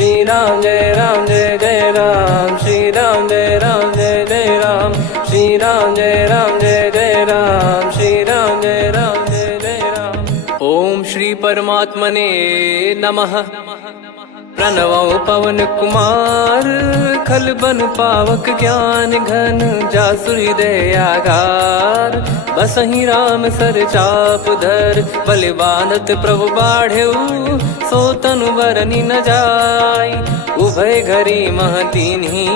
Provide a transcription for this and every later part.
श्री राम जय जय राम, श्री राम जय जय राम, श्री राम जय जय राम, श्री राम जय जय राम। ओम श्री परमात्मने नमः। प्रणवो पवन कुमार, खल बन पावक ज्ञान घन, जासु हृदय आगार। बसहि राम सर चाप धर, बल बांधत प्रभु बाढ़ेऊ, सो तनु बरनि न जाय। उभय घरी मह दीन्ही,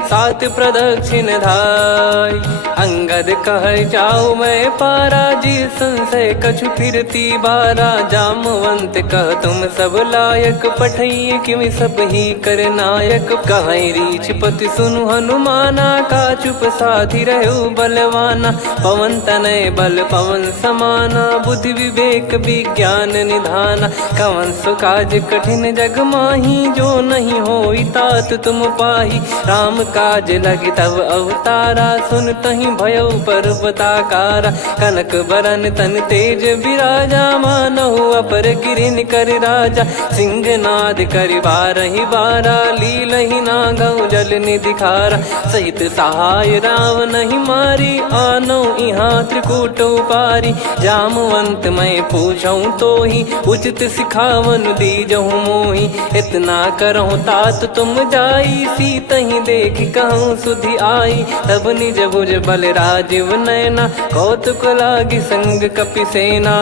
सात प्रदक्षिण धाय। अंगद कह जाऊ मैं पारा, जी संशय कछु फिरती बारा। जामवंत कह तुम सब लायक, पठई किमि सब ही कर नायक। कहीं रीछ पति सुनु हनुमाना, का चुप साधि रहु बलवाना। पवन तनय बल पवन समाना, बुद्धि विवेक विज्ञान निधाना। कवन सो काज कठिन जग माही, जो नहीं होई तात तुम पाही। राम काज लगी तब अवतारा, सुन तहि भयउ पर्वताकारा। कनक बरन तन तेज बिराजा, मानहु अपर गिरिन कर राजा। सिंहनाद करि बारहि बारा, लीलहि नागौ जल निधि खारा। सहित सहाय रावण ही मारी, आनो इहाँ त्रिकूट उपारी। जामवंत मैं पूछऊँ तो ही, उचित सिखावन दीजहु मोहि। इतना करहु तात तुम जाई, सीतहि देख कहूँ सुधि आई। तब निज भुज बल राजीव नैना, कौतुक लागी संग कपिसेना।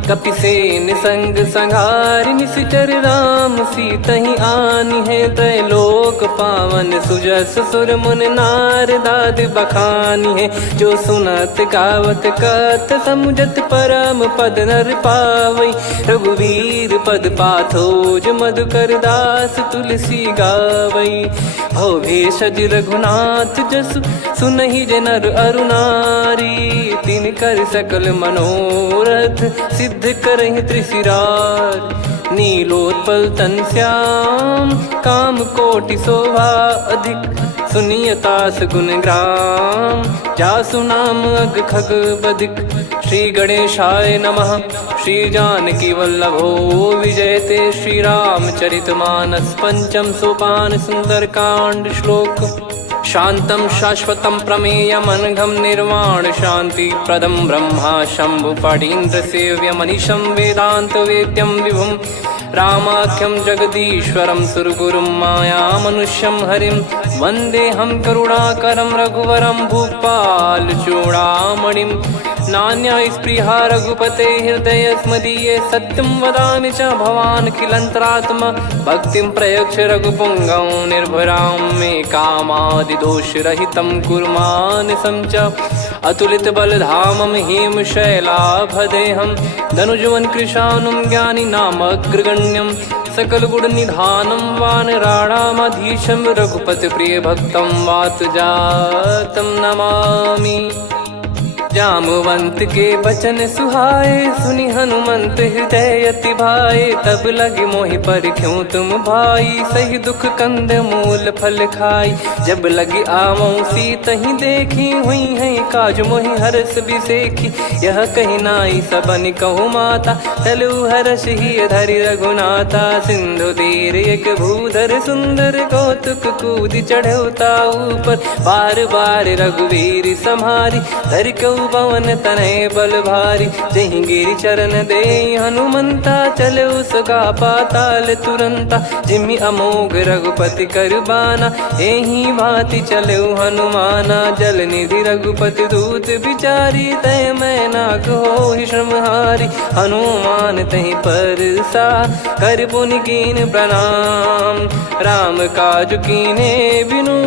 कपिसेन संग संहारि, निशिचर राम सीतहि आनि है। त्रैलोक पावन सुजस सुर मुन नार, दाद बखानी है। जो सुनत गावत कथ, समुझत परम पद नर पावई। रघुवीर पद पाथोज, मधुकर दास तुलसी गावई। भव भेषज रघुनाथ जसु, सुनहि जे नर अरु नारी। तिन कर सकल मनोरथ, सिद्ध करहि त्रिशिरार। नीलोत्पल तन श्याम, काम कोटि शोभा अधिक। सुनियतास गुण ग्राम, जासु नाम अग खग बदिक। श्री गणेशाय नमः। श्री जानकी वल्लभो विजयते, श्री रामचरित मानस। पंचम सोपान सुंदरकांड श्लोक। शांतं शाश्वतं प्रमेयमनघं, निर्वाण शांति प्रदं ब्रह्मा शंभु फणीन्द्र सेव्यमनिशं। वेदांत वेद्यं विभुं रामाख्यं जगदीश्वरं, सुरगुरुं माया मनुष्यं हरिं। वन्देऽहं करुणाकरं रघुवरं, भूपाल चूडामणिं। नान्या स्पृहा रघुपते हृदय स्मदीये, सत्यं वदामि च भवान् खिलन्तरात्मा। भक्तिं प्रयच्छ रघुपुङ्गं, निर्भरां मे कामादिदोषरहितं कुर्मानसं च। अतुलित बलधामं हेमशैलाभदेहं, धनुजवन कृशानुं ज्ञानी नामग्रगण्यं। सकल गुण निधानं वानराणामधीशं, रघुपति प्रिय भक्तं वात जातं नमामि। जामवंत के बचन सुहाए, सुनि हनुमंत हृदय अति भाए। तब लगे मोहि परख्यूं तुम भाई, सही दुख कंद मूल फल खाई। जब लगे आवऊं सीतहि देखी, हुई है काज मोहि हरस बिसेखी। यह कही नाई सबन कहु माता, चलु हरष ही धरि रघुनाथा। सिंधु तीर एक भूधर सुंदर, कौतुक कूदि चढ़ौता ऊपर। बार बार रघुवीर सम्हारी, धरि कऊ पवन तनय बल भारी। जहि गिरि चरण दे हनुमंता, चले उसका पाताल तुरंता। जिमि अमोघ रघुपति कर बाना, एहि भांति चले हनुमाना। जल निधि रघुपति दूत बिचारी, तय मैं नाक होहि श्रमहारी। हनुमान तहि परसा, कर पुनि कीन प्रणाम। राम काज कीने बिनु,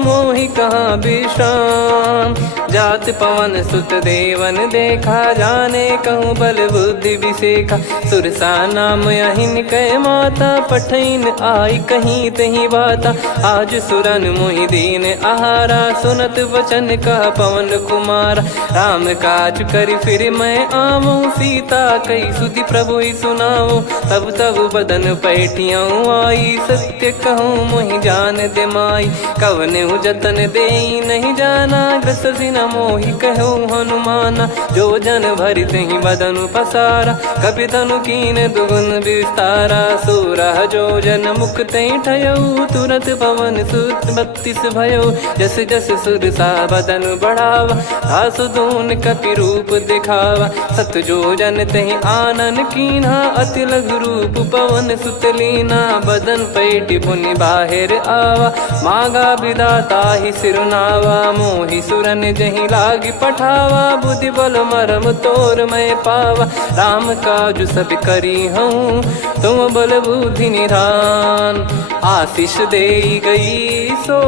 मोहि कहाँ विश्राम। जात पवन सुत देवन देखा, जाने कहूँ बल बुद्धि विसेखा। सुरसा नाम अहिन कै माता, पठैन आई कहीं तहीं बाता। आज सुरन मोहि दीन आहारा, सुनत वचन कह पवन कुमारा। राम काज करि फिर मैं आवऊं, सीता कई सुधि प्रभु ही सुनाऊं। तब तब बदन पैठियाँ आई, सत्य कहूँ मोहि जान दे माई। कवने जतन दे नहीं जाना, ग्रसि न मोहि कहो हनुमाना। जो जन भरि तहि बदनु पसारा, कपि तनु कीन दुगुन विस्तारा। सोरह जो जन मुख तहि ठयऊ, तुरत पवन सुत 32 भयऊ। जस जस सुर सा बदन बढ़ावा, आसु दून कपि रूप दिखावा। सत जो जन तहि आनन कीन्हा, अति लघु रूप पवन सुत लीना। बदन पैटि पुनि बाहिर आवा, मागा विधाता ही सिरुनावा। मोहि सुरन जहि लागी पठावा, बुद्धि बल मरम तोर मैं पावा। राम काजु सब करी हूँ, तुम बल बुद्धि निधान। आशीष देई गई सो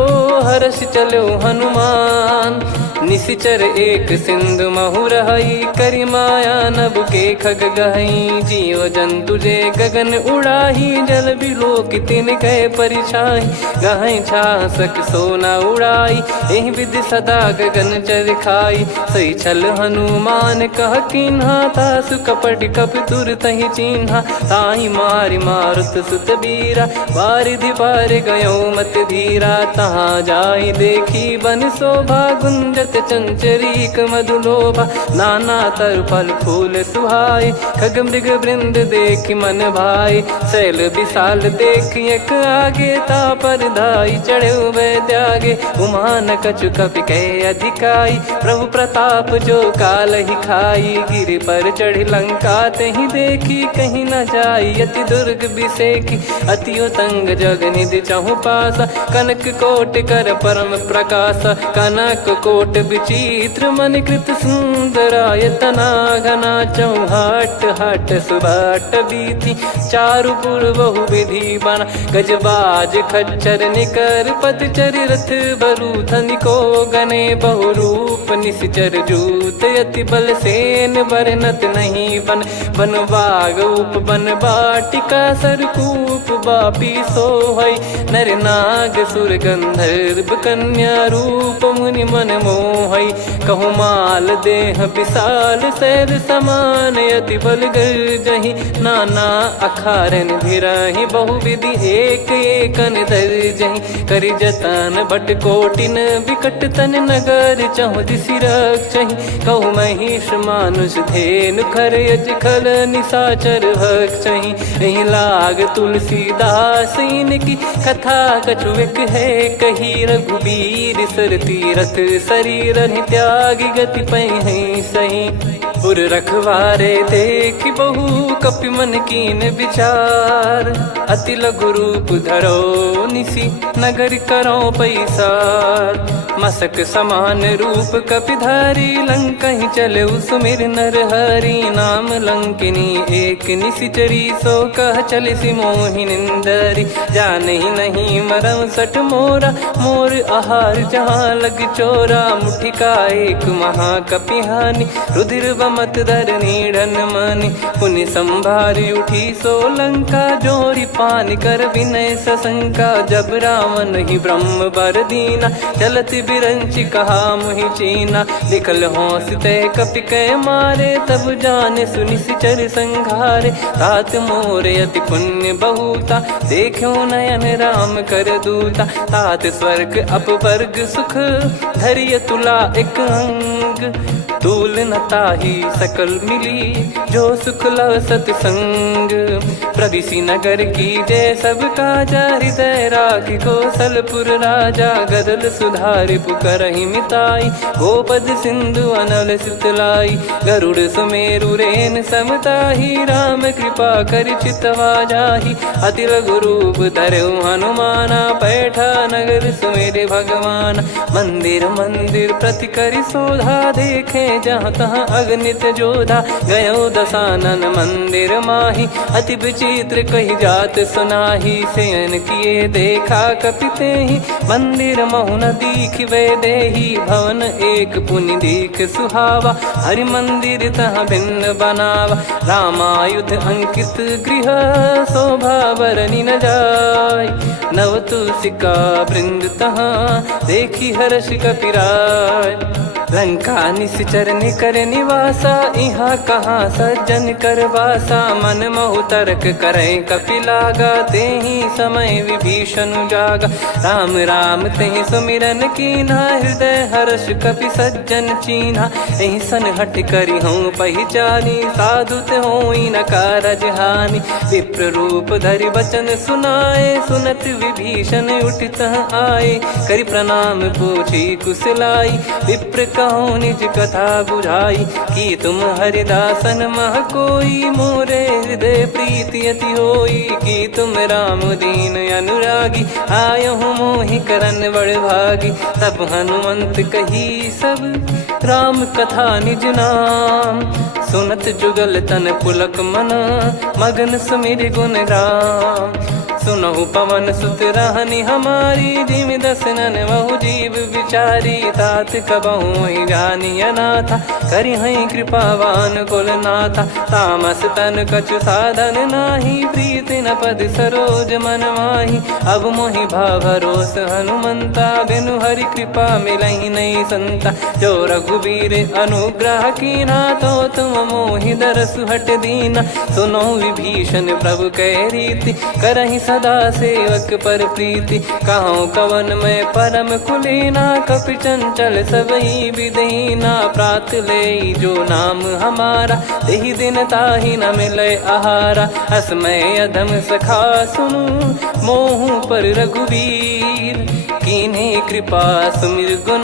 हर्ष चलो हनुमान। निशिचर एक सिंधु महु रहई, करि माया नभ के खग गहई। जीव जंतु जे गगन उड़ाही, जल बिलोक तिन कह परिछाई। गहई छासक सोना उड़ाई, एहि विधि सदा गगन चर खाई। सही छल हनुमान कह कीन्हा, तासु कपट कपि तुर तहि चिन्हा। ताहि मारि मारुत सुत बीरा, वारिधि पार गयो मत धीरा। तहाँ जाई देखी बन शोभा, गुंजत चंचरीक मधुलोभा। नाना तर फल फूल सुहाई, खग मृग वृंद देखि मन भाई। शैल विशाल देखि एक आगे, तापर धाई चढ़े वै त्यागे। उमा न कछु कपि कह अधिकाई, प्रभु प्रताप जो काल ही खाई। गिरि पर चढ़ी लंका तहि देखी, कहीं न जाई अति दुर्ग बिसेकी। अति उतंग जग निधि चहु पासा, कनक कोट कर परम प्रकाशा। कनक कोट विचित्र मन कृत सुंदरायतना। घना चौहाट हाट सुबाट बीती, चारुपुर बहु विधि बना। गजबाज खच्चर निकर पतचर, रथ बरु धनिको गने। बहु रूप निशिचर जूत, अति बल सेन बरनत नहीं बन। बन बाग उप बन बाटिका, सरकूप बापी सोहई। नर नाग सुर गंधर्व कन्या, रूप मुनि मन मोहई। कहु माल देह विशाल, शैल समान अति बल गर्जहि। नाना अखारन भिरहि, बहु विधि एक एकन दर्जहि। करि जतन बट कोटिन, विकट तन नगर चहु दिसि रक्षहि। कहु महिष मानुष धेनु, खर यज खल निशाचर भक्षहि। एहि लाग तुलसीदास इनकी, कथा कछु एक है कही। रघुबीर सर तीरथ शरीर, त्यागी गति पै सही। उर रखवारे देखि बहु, कपि मन कीन विचार। अति लघु रूप धरो निसी, नगर करो पैसार। मसक समान रूप कपि धारी, लंकहि चले सुमिर नर हरि। नाम लंकिनी एक निशिचरी, सो कह चलिसि मोहि निंदरी। जानहि नहीं मरम सठ मोरा, मोर आहार जहाँ लग चोरा। मुठिका एक महाकपि हानि, रुधिर बमत धरनी ढन मानि। पुनि संभारी उठी सो लंका, जोरी पान कर विनय सशंका। जब रावण ही ब्रह्म बर दीना, चलति बिरंचि कहा मुहि चीना। लिखल होंस ते कपि कै मारे, तब जाने सुनि सिचर संघारे। तात मोर अति पुण्य बहुता, देखो नयन राम कर दूता। तात स्वर्ग अपवर्ग सुख, धरिय तुला एक अंग। तूल न ताहि सकल मिली, जो सुख लव सतसंग। प्रदिशि नगर की जय सब काजा, हृदय राखि कौशलपुर राजा। गदल सुधारि पुकारहि मिताई, गोपद सिंधु अनल सितलाई। गरुड़ सुमेरु रेन समताहि, राम कृपा करि चितवा जाहि। अति लघु रूप धरऊ हनुमाना, पैठा नगर सुमेरे भगवान। मंदिर मंदिर प्रति करि शोधा, देखे जहाँ तहाँ अगणित जोधा। गयो दशानन मंदिर माही, अति विचित्र कही जात सुनाही। शयन किए देखा कपि तेहि, मंदिर महु न दीख वे देही। भवन एक पुनि दीख सुहावा, हरि मंदिर तहाँ भिन्न बनावा। रामायुध अंकित गृह, शोभा बरनि न जाय। नव तुलसी का वृंद तहाँ, देखी हर्ष कपिराय। लंका निश्चर निकर निवासा, इहाँ कहाँ सज्जन कर वासा। मन महु तर्क करें कपिलागा, तेहि समय विभीषण जागा। राम राम तेहि सुमिरन कीन्हा, हृदय हर्ष कपि सज्जन चीन्हा। एहि सन हट करी हूँ पहिचानी, साधु ते होई न कारज हानि। विप्र रूप धरि बचन सुनाए, सुनत विभीषण उठित आए। करि प्रणाम पूछी कुशलाई, विप्र कहो निज कथा बुझाई। कि तुम हरिदासन मह कोई, मोरे हृदय प्रीति अति होई। कि तुम राम दीन अनुरागी, आयहु मोहि करन बड़ भागी। तब हनुमंत कही सब राम कथा निज नाम, सुनत जुगल तन पुलक मना, मगन सुमिर गुण राम। सुनहु पवन सुत रहनी हमारी, जिमि दसनन महु जीव विचारी। तात कबहु ही जानी अनाथा, करि हई कृपावान कुल नाथा। तामस तन कछु साधन नाही, प्रीति न पद सरोज मन माही। अब मोहि भाव भरोस हनुमंता, बिनु हरि कृपा मिलहि नहीं संता। जो रघुबीर अनुग्रह कीना, तो तुम मोहि दरसु हट दीना। सुनो विभीषण प्रभु कह रीति, करहि सदा सेवक पर प्रीति। कहूँ कवन में परम कुलीना, कपि चंचल सबई विदहीना। प्रात ले जो नाम हमारा, तेहि दिन ताहि न मिले आहारा। असमय अधम सखा सुनु, मोहु पर रघुवीर। कीन्हे कृपा सुमिर गुण,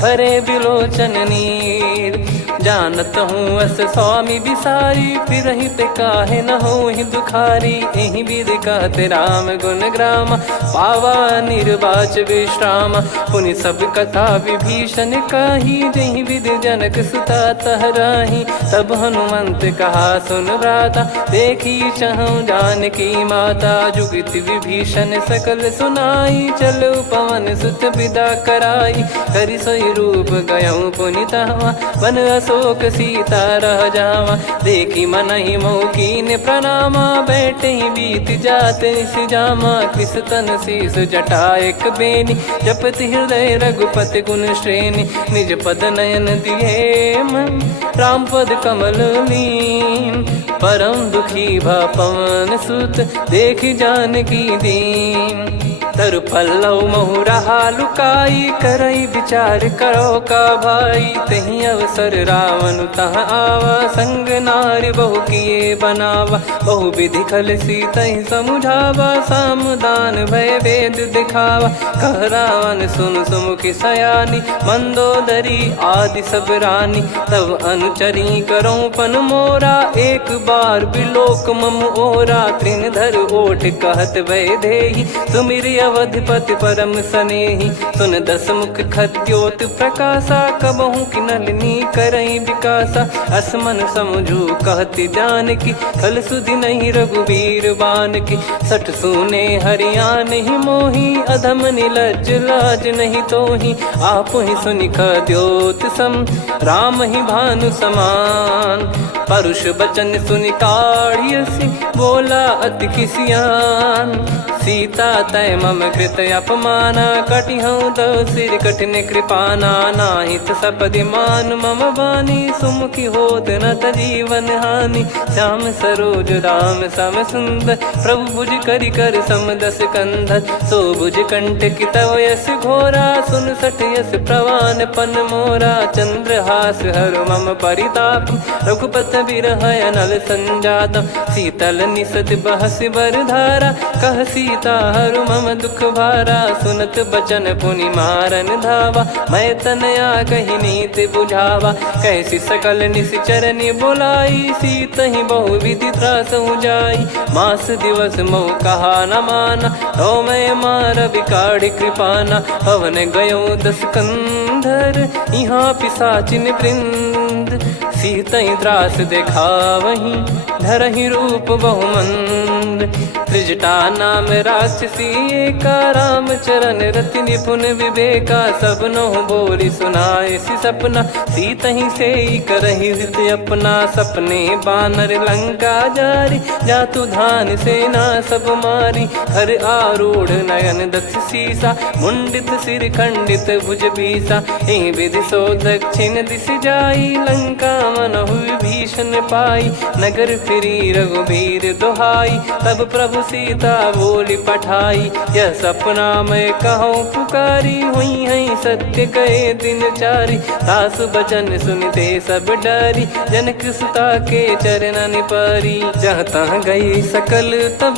भरे बिलोचन नीर। जानत हूँ अस स्वामी बिसारी, फिरहित काहे न होहि दुखारी। एहि विधि कहते राम गुण ग्राम, पावा निर्वाच विश्राम। पुनि सब कथा विभीषण काही, जहि विधि जनक सुता तहराही। तब हनुमंत कहा सुन भ्राता, देखी चहु जानकी माता। जुगित विभीषण सकल सुनाई, चलो पवन सुत विदा कराई। करि सोई रूप गयऊँ पुनितवा, बन अशोक सीता रह जावा। देखी मनहि मोह कीन्ह प्रणामा, बैठे ही बीत जात निस जामा। कृस तन शीस जटा एक बेनी, जपति हृदय रघुपति गुण श्रेणी। निज पद नयन दिए मन, राम पद कमल लीन। परम दुखी भा पवन सुत, देखि जानकी दीन। तरु पल्लव महु रहा लुकाई, करई विचार करो का भाई। तही अवसर रावण तहाँ आवा, संग नारी बहु किए बनावा। बहु विधि खल सीतहि समुझावा, सामदान भय वेद दिखावा। कह रावण सुन सुमुखी सयानी, मंदोदरी आदि सब रानी। तब अनुचरी करो पन मोरा, एक बार बिलोक मम ओरा। तृण धर ओठ कहत भय देहि, सुमिरि अवधिपति परम सनेहि। सुन दस मुख खद्योत प्रकाशा, कबहु कि नलिनी करई विकासा। असमन समझू कहति जानकी, खल सुधि नहीं रघुबीर बानकी। सठ सूने हरियाण ही मोही, अधम निलज्ज लाज नहीं तोही। आप ही सुनि खद्योत सम, राम ही भानु समान। परुष बचन सुनि काढ़ियसि, बोला अति किसियान। सीता तय मम कृत अपमाना, कटिहऊँ तो सिर कठिन कृपाना। नाहित सपदि मान मम बानी, सुमुखी होत न जीवन हानि। श्याम सरोज राम सम सुंदर, प्रभु भुज करि कर सम दस कंधर। सो भुज कंठ की तव यस घोरा, सुन सठ यस प्रवान पन मोरा। चंद्रहास हर मम परिताप, रघुपत बिरह अनल संजात। शीतल निसत बहस बर धारा, कह सीता हरु मम दुख भारा। सुनत बचन पुनि मारन धावा, मैं तनया कही नीति बुझावा। कैसी सकल निश्चरनि बुलाई, सीतहि बहु विधि त्रासहु जाई। मास दिवस मोह कहा न माना, तो मैं मार बिकाढ़ कृपाना। हवन गयो दस कंधर, यहाँ पिशाचिन वृंद। सीतहि त्रास देखावहीं, धरहि रूप बहुमंद। त्रिजटा नाम राक्षसी एका, राम चरण रति निपुण विवेका। सब नोह बोली सुनाए सी सपना, सीत ही से करही हित अपना। सपने बानर लंका जारी, जातु धान सेना सब मारी। हर आरूढ़ नयन दक्ष सीसा, मुंडित सिर खंडित भुज बीसा। एहि विधि सो दक्षिण दिश जाई, लंका मनहु विभीषण पाई। नगर फिरी रघुबीर दुहाई, तब प्रभु सीता बोली पठाई। यह सपना मैं कहूँ पुकारी, हुई है सत्य कहे दिन चारी। सासु बचन सुनते सब डरी, जनक सुता के चरण परी। जहाँ तहाँ गई सकल तब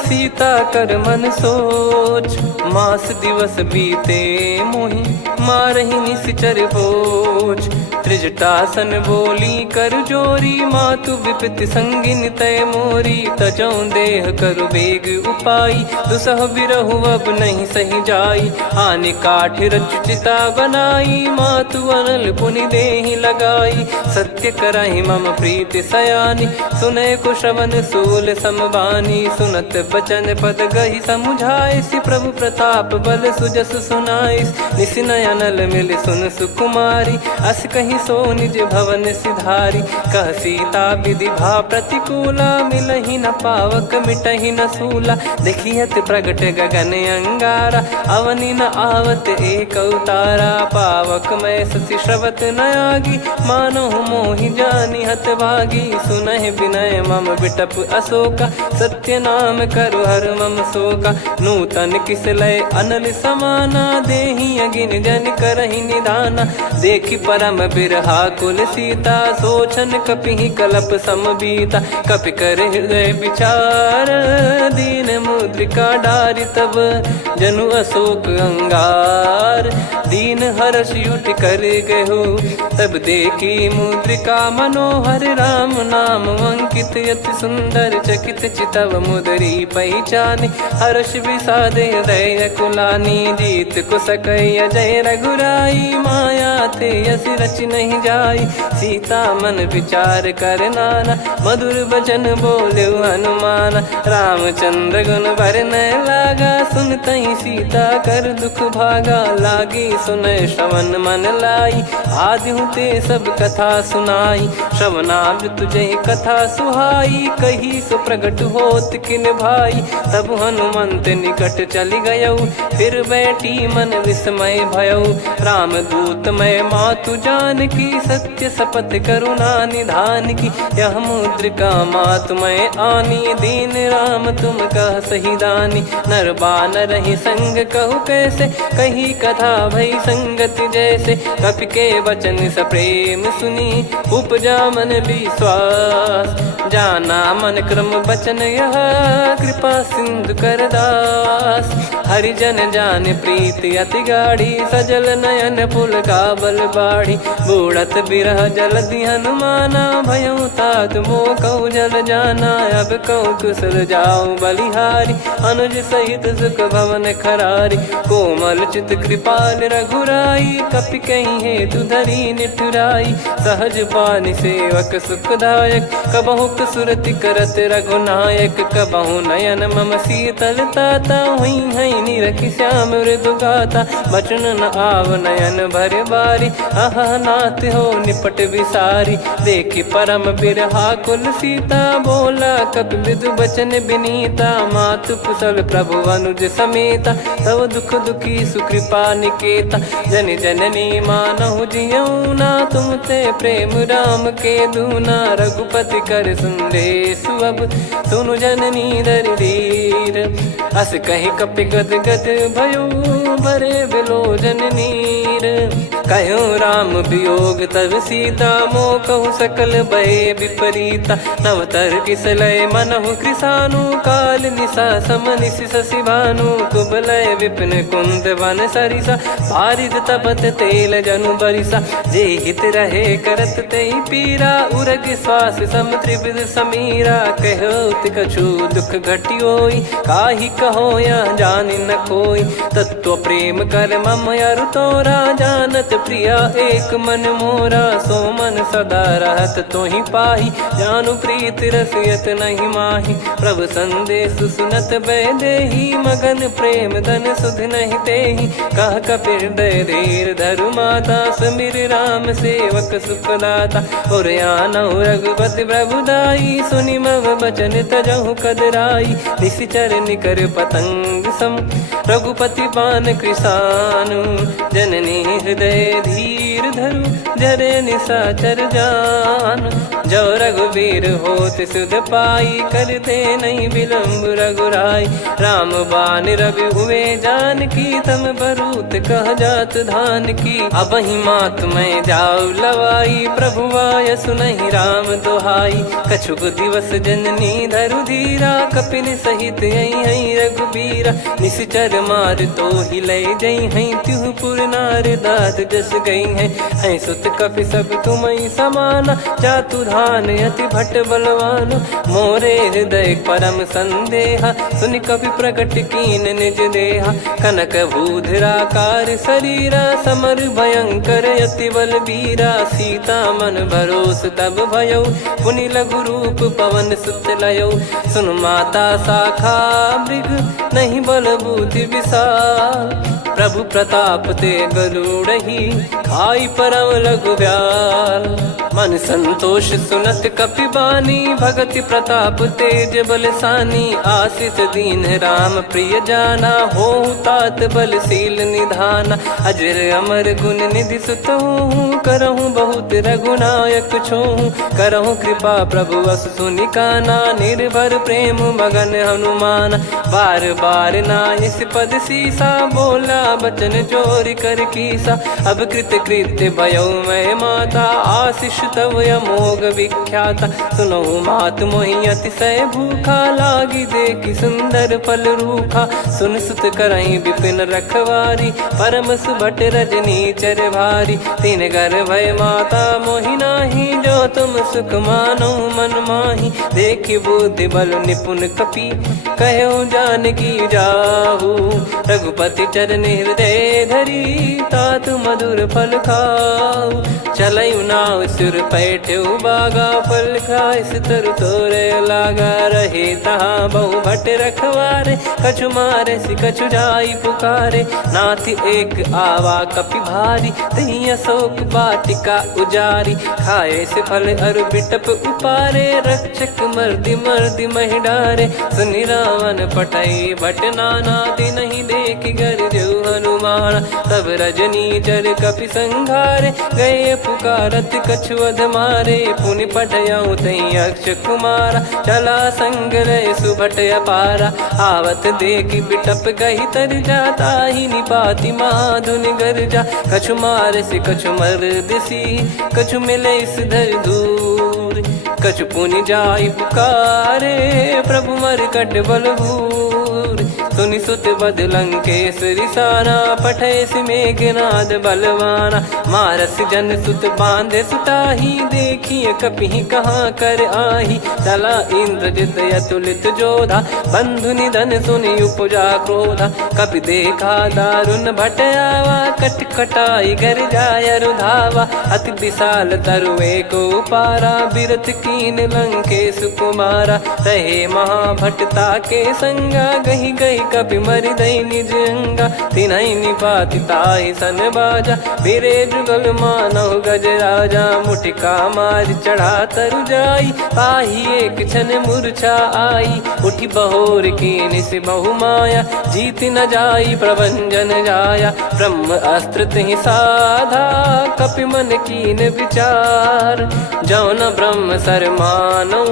सीता कर मन सोच। मास दिवस बीते मोहि मारहि निश्चर भोज। त्रिजटासन बोली कर जोरी, मातु विपति संगिन तय मोरी। तजौ देह करु बेग उपाई, दुसह बिरहु अब नहीं सही जाई। आने काठ रचिता बनाई, मातु अनल पुनि देहि लगाई। सत्य कराहि मम प्रीति सयानी, सुनै को श्रवण सूल समबानी। सुनत बचन पद गहि समुझाए, सि प्रभु प्रताप बल सुजस सुनाइस। निस नयनल मिल सुन सुकुमारी, अस कहि सो निज भवन सिधारी। कह सीता विधि भा प्रतिकूला, मिलहि न पावक मिटहि न सूला। देखियत प्रगट गगन अंगारा, अवनि न आवत एक अवतारा। पावक मैं ससि श्रवत न आगी, मानो मोहि जानि हत भागी। सुनहि विनय मम बिटप अशोका, सत्य नाम करु हर मम शोका। नूतन किस लय अनल समाना, देहि अगिन जन करहि निधाना। देखि परम बिरहा कुल सीता, सोचन कपिहि कलप समबीता। कपि कर हृदय विचार, दीन मुद्रिका डारि तब। जनु अशोक अंगार, दीन हर्ष युट कर गहु। तब देखी मुद्रिका मनोहर, राम नाम अंकित अति सुंदर। चकित चितव मुदरी पहचानी, हर्ष विषाद हृदय कुलानी। जीत को सकय अजय रघुराई, माया ते यस रच नहीं जाई। सीता मन विचार कर नाना, मधुर वचन बोले हनुमान। रामचंद्र गुण बरनय लागा, सुनतहि सीता कर दुख भागा। लागी सुनय श्रवण मन लाई, आदिहु ते सब कथा सुनाई। श्रवणाब तुझे कथा सुहाई, कही सो प्रगट होत किन भाई। तब हनुमंत निकट चली गयौ, फिर बैठी मन विस्मय भयौ। राम दूत मैं मातु जान की, सत्य शपथ करुणा निधान की। यह मुद्रिका मातु मैं आनी, दीन राम तुम कह सही दानी। नर बानर ही संग कहु कैसे, कही कथा भई संगति जैसे। कपि के वचन सप्रेम सुनी, उपजा मन विश्वास। जाना मन क्रम बचन यह, कृपा सिंधु कर दास। हरिजन जान प्रीति अति गाढ़ी, सजल नयन पुल काबल बाढ़ी। बूढ़त बिरह जलधि हनुमाना, भयउ तात मोह कहु जल जाना। अब कहु कुशल जाऊ बलिहारी, अनुज सहित सुख भवन खरारी। कोमल चित कृपाल रघुराई, कपि कहीं हेतु धरी निठुराई। सहज पानि सेवक सुखदायक, कबहु सुरति करत रघुनायक। कबहु नयन मम शीतल ताता, हुई है निरखि श्याम मृदु गाता। बचन न आव नयन भर बारी, अह नाथ हो निपट विसारी। देखि परम बिरहा कुल सीता, बोला कपि मृदु बचन विनीता। मातु कुशल प्रभु अनुज समेता, तव दुख दुखी सुकृपा निकेता। जन जननी मानहु जियऊ ना, तुम ते प्रेम राम के दूना। रघुपति कर सुंदेशु अब, सुनु जननी दर धीर। अस कहि कपि गद गद भयो, भरे बिलोचन नीर। कहूँ राम वियोग तब सीता, मोह कहूँ सकल भय विपरीता। नवतर किसलय मनहु कृसानु, काल निशा समनिश शशि भानु। कुबलय विपिन कुंद वन सरिसा, पारिद तपत तेल जनु बरिसा। जे हित रहे करत ते पीरा, उरग श्वास सम त्रिविध समीरा। कहत कछु दुख घटियोई, काहि कहो या जानि न कोई। तत्व प्रेम कर मम अरु तोरा, जानत प्रिया एक मन मोरा, सो मन सदा रहत तो ही पाही। जानु प्रीत रसियत नहीं माही, प्रभु संदेश सुनत बैदेही। मगन प्रेम धन सुध नहीं तेही, कह कपिर दय धीर धरु माता। समीर राम सेवक सुखदाता, और आनौ रघुपति प्रभुदाई। सुनि मम बचन तजहु कदराई, निशिचर निकर पतंग सम। रघुपति पान कृसानु, जननी हृदय धीर धरु। जरे निशाचर जान, जो रघुवीर होत सुध पाई। करते नहीं विलम्ब रघुराई, राम बान रवि हुए जानकी। तम बरूत कह जात धान की, अब ही मात मैं जाऊ लवाई। प्रभु आय सुनहि राम दुहाई, कछुक दिवस जननी धरु धीरा। कपिन सहित यही रघुबीरा, निश्चर मार तो ही लय जई हैं। त्युह पुर नार दात जस गई हैं, सुत कपि सब तुमई समाना। जातु धान अति भट बलवान, मोरे हृदय परम संदेहा। सुनि कपि प्रकट कीन निज देहा, कनक भूधराकार शरीरा। समर भयंकर अति बल बीरा, सीता मन भरोस तब भयो। पुनि लघु रूप पवन सुत लयो, सुन माता शाखा मृग नहीं बल बुद्धि विशाल। प्रभु प्रताप ते गरुड़ही, खाई परम लघु ब्याल। मन संतोष सुनत कपि बानी, भगति प्रताप तेज बलसानी। आशीष दीन राम प्रिय जाना, होहु तात बलशील निधाना। अजर अमर गुण निधि सुतहु, करहु बहुत रघुनायक छोहु। करहु कृपा प्रभु अस सुनि काना, निर्भर प्रेम मगन हनुमान। बार बार नायस पद सीसा, बोला बचन चोरी कर कीसा। अब कृत कृत्य भयो मैं माता, आशीष तव अमोघ विख्याता। सुनहु मात मोहि अतिशय भूखा, लागी देखी सुंदर फल रूखा। सुन सुत करहीं विपिन रखवारी, परम सुभट रजनी चर भारी। तीन घर भय माता मोहि नाही, जो तुम सुख मानो मन माही। देखि बुद्धि बल निपुण कपि, कहो जानकी जाहू। रघुपति चरण हृदय धरी, तात मधुर फल खाऊ। चलऊ नाव सुर पैठ्यु बागा, फल खाइस तरु तोरे लागा। रहे तहाँ बहु भट रखवारे, कछु मारे सि कछु जाई पुकारे। नाथ एक आवा कपि भारी, तही अशोक वाटिका उजारी। खाए से फल अर बिटप उपारे, रक्षक मर्दि मर्दि महि डारे। सुनि रावण पटई भट नाना, तिनहि देख गर जो हनुमान। तब रजनी चर कपि संघारे, गए पुकारत कछु अध मारे। पुनि पटयऊ तई अक्ष कुमारा, चला संग रय सुभट अपारा। आवत देखि बिटप कही तर जाता, ही निपाति माधुनि गर्जा। कछु मार से कछु मर दिसी, कछु मिले इस धर दूर। कछु पुनि जाई पुकारे, प्रभु मर कट बलभूर। सुनि सुत बद लंकेश्वरी साना, पठय सि मेघनाद बलवाना। मारस जन सुत बांधे सुताही, देखिए कपि कहाँ कर आही। चला इंद्रजित अतुलित जोधा, बंधु निधन सुनि उपजा क्रोधा। कपि देखा दारुण भट आवा, कट कटाई घर जाय रुधावा। अति विशाल तरुए को पारा, बिरथ कीन लंकेश कुमारा। रहे महाभटता के संगा, गही गही कपि मरि दई निज अंगा। तिन्हि निपाति ताहि सन बाजा, बिरे जुगल मानव गज राजा। मुटिका मार चढ़ा तरु जाई, पाही एक क्षण मूर्छा आई। उठी बहोर कीन से बहु माया, जीत न जाई प्रभंजन जाया। ब्रह्म अस्त्र तिहि साधा, कपि मन कीन विचार। जौ न ब्रह्म सर मानौ,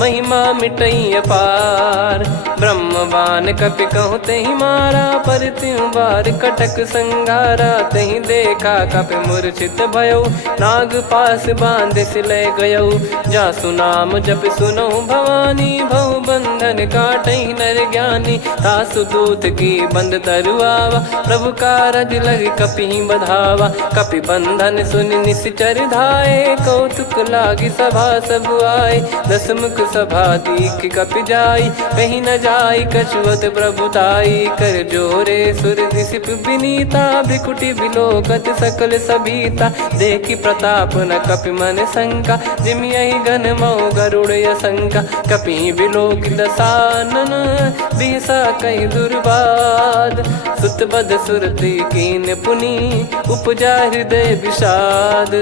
महिमा मिटई अपार। ब्रह्म बान कपि कहु तहि मारा, पर त्यों बार कटक संगारा। तहि देखा कपि मूर्छित भयो, नाग पास बांध सिलय गयो। जासु नाम जप सुनहु भवानी, भव बंधन काटहि नर ज्ञानी। तासु दूत की बंद तरुआवा, प्रभु कारज लग कपि बधावा। कपि बंधन सुनि निश्चर धाये, कौतुक लागी सभा सब आए। दस मुख सभा दीख कपि जाई, कहीं न जाई कछुअत प्रभुताई कर जोरे सुर दिसिप विनीता भ्रिकुटी बिलोकत सकल सबीता देखी प्रताप न कपि मन शंका जिमि यही गण मऊ गरुड़ असंका कपि बिलोक दसानन बिहसा कहीं दुर्बाद सुत बद सुरति कीन पुनी उपजा हृदय विषाद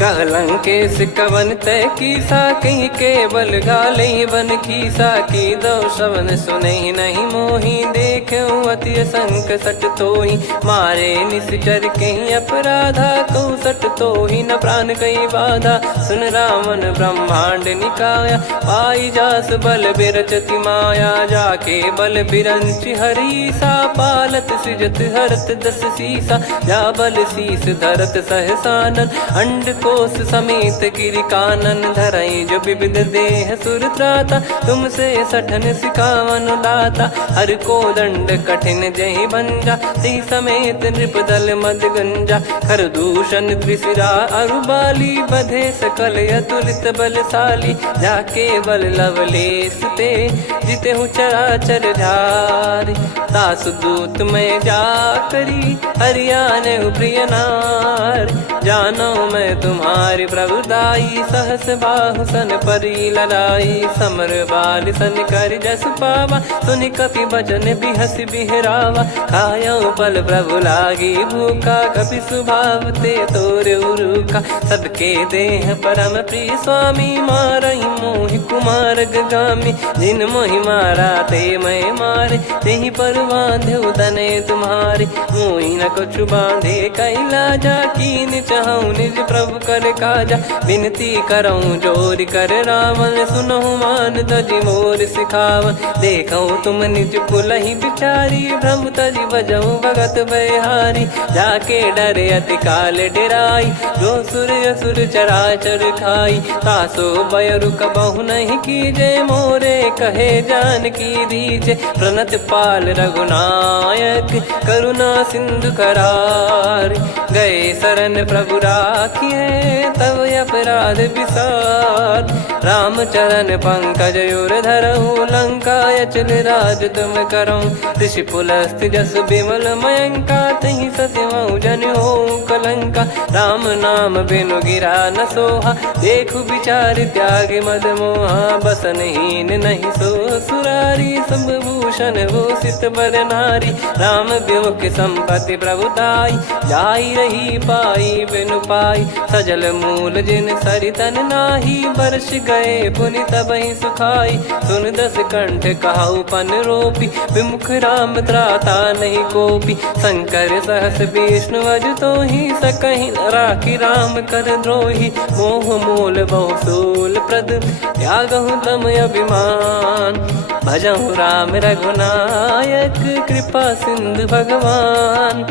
कहलंकेश कवन तय कीसा कहीं केवल गाले बन कीसा की दो श्रवण सुने नहीं मोही देखे अति संक सट तोही मारे निश्चर कहीं अपराधा कहूँ सट तोही न प्राण कहीं बाधा सुन रावण ब्रह्मांड निकाया पाई जास बल बिरचति माया जाके बल बिरंच हरीसा पालत सृजत हरत दस सीसा जा बल शीस धरत सहसानन अंड कोश समेत गिरि कानन धरई जो विविध देह सुर त्राता तुमसे सठन सिखावन दाता हर को दंड कठिन जहि बंजा ती समेत नृपदल मद गंजा खर दूषण त्रिशिरा अरुबाली बधे सकल अतुलित बलशाली जाके बल लवलेस ते जिते हूँ चराचर झारी दास दूत में जा करी हरियाने प्रिय नार जानो मैं तुम्हारी प्रभुदाई सहस बाहु सन परी लड़ाई समर बाल सन कर जस पावा सुनि कपि भजन बिहस बिहरावा खायो पल प्रभु लागी भूखा कपि स्वभाव ते तोर उरुका सबके देह परम प्रिय स्वामी मारई मोहि कुमार गामी जिन मोहि मारा ते मैं मारे तेहि पर बांधे उदने तुम्हारे मोहि न कुछ बांधे कैला जा कीन चाहूं निज प्रभु कर काजा विनती करऊं जोर कर रावण सुनहु मान तजि मोर सिखावन देखऊं तुम निज कुलहि बिचारी भ्रम तजि बजऊं भगत बहारी जाके डरे अति काल डेराई जो सुर असुर चराचर खाई तासो बयरु कबहु नहीं कीजे मोरे कहे जान की दीजे प्रणत पाल रघुनायक करुणा सिंधु करार गए शरण प्रभु राखिए तब अपराध विसार राम चरण पंकज उर धरहु लंका अचल राज तुम करऊं ऋषि पुलस्त जस विमल मयंका तहि ससिमऊ जन हो कलंका राम नाम बिनु गिरा न सोहा देखु विचार त्याग मद मोहा बसनहीन नहीं सो सुरारी सब भूषण भूषित बर नारी राम विमुख संपत्ति प्रभुताई जाई रही पाई बिनु पाई सजल मूल जिन सरितन नाही वर्ष गए पुनि तबहि सुखाई सुन दस कंठ कहाऊ पन रोपी विमुख राम त्राता नहीं कोपी शंकर सहस विष्णु अज तो ही सकहि राखी राम कर द्रोही मोह मूल बहुसूल प्रद त्यागहु तम अभिमान भजहु राम रघुनायक कृपा सिंधु भगवान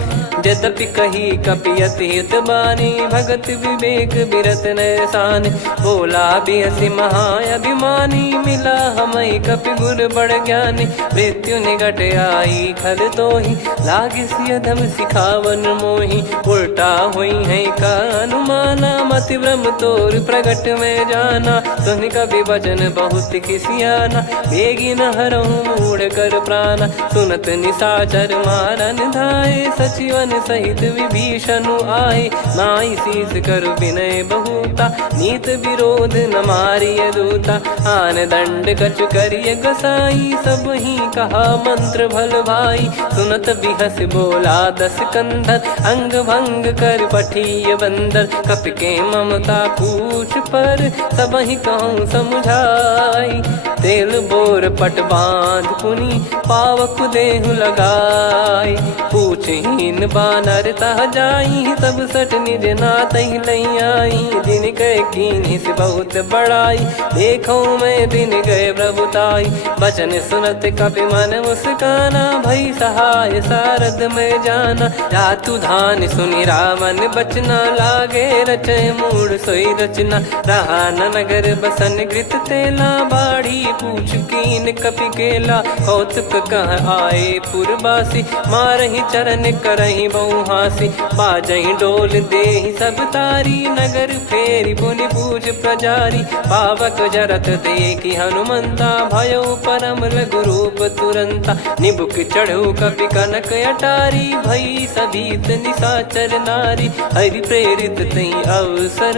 यद्यपि कही कपियति हित बानी भगत विवेक बिरत नैसान बोला बिहसी महाअभिमानी मिला हमई कपि गुर बड़ ज्ञानी मृत्यु निकट आई खल तो ही लागिस यधम सिखावन मोही उल्टा हुई है का अनुमाना मति ब्रह्म तोर प्रगट में जाना सुन कभी वचन बहुत किसियाना बेगी न हरहु मूढ़ कर प्राणा सुनत निशाचर मारन धाये सचिवन सहित विभीषणु आए नाई शीस कर विनय बहुता नीत विरोध न मारिय दूता आन दंड कछु करिय गसाई सब ही कहा मंत्र भल भाई सुनत बिहस बोला दस कंधर अंग भंग कर पठिय बंदर कपि के ममता पूछ पर सब ही कहूँ समझाई तेल बोर पट बांध पुनि पावक देहु लगाई पूछहीन बानर तह जाई तब सट निज नाथ लई आई दिन गए कीन्ही से बहुत बड़ाई देखो मैं दिन गए प्रभुताई बचन सुनत कपि मन मुस्काना भई सहाय सारद में जाना जातु धान सुनि रावण बचना लागे रचय मूड सोई रचना रहा न नगर बसन कृत तेला बाड़ी पूछ कीन कपि केला, कौतुक कह आए पुरबासी, मारहि चरण करहि बहु हासी, बाजहि डोल देहि सब तारी, नगर फेरी पुनि पूज प्रजारी, पावक जरत देखि हनुमंता, भयो परम लघु रूप तुरंता, निबुक चढ़ऊ कपि कनक अटारी, भई सभीत निशाचर नारी, हरि प्रेरित तई अवसर,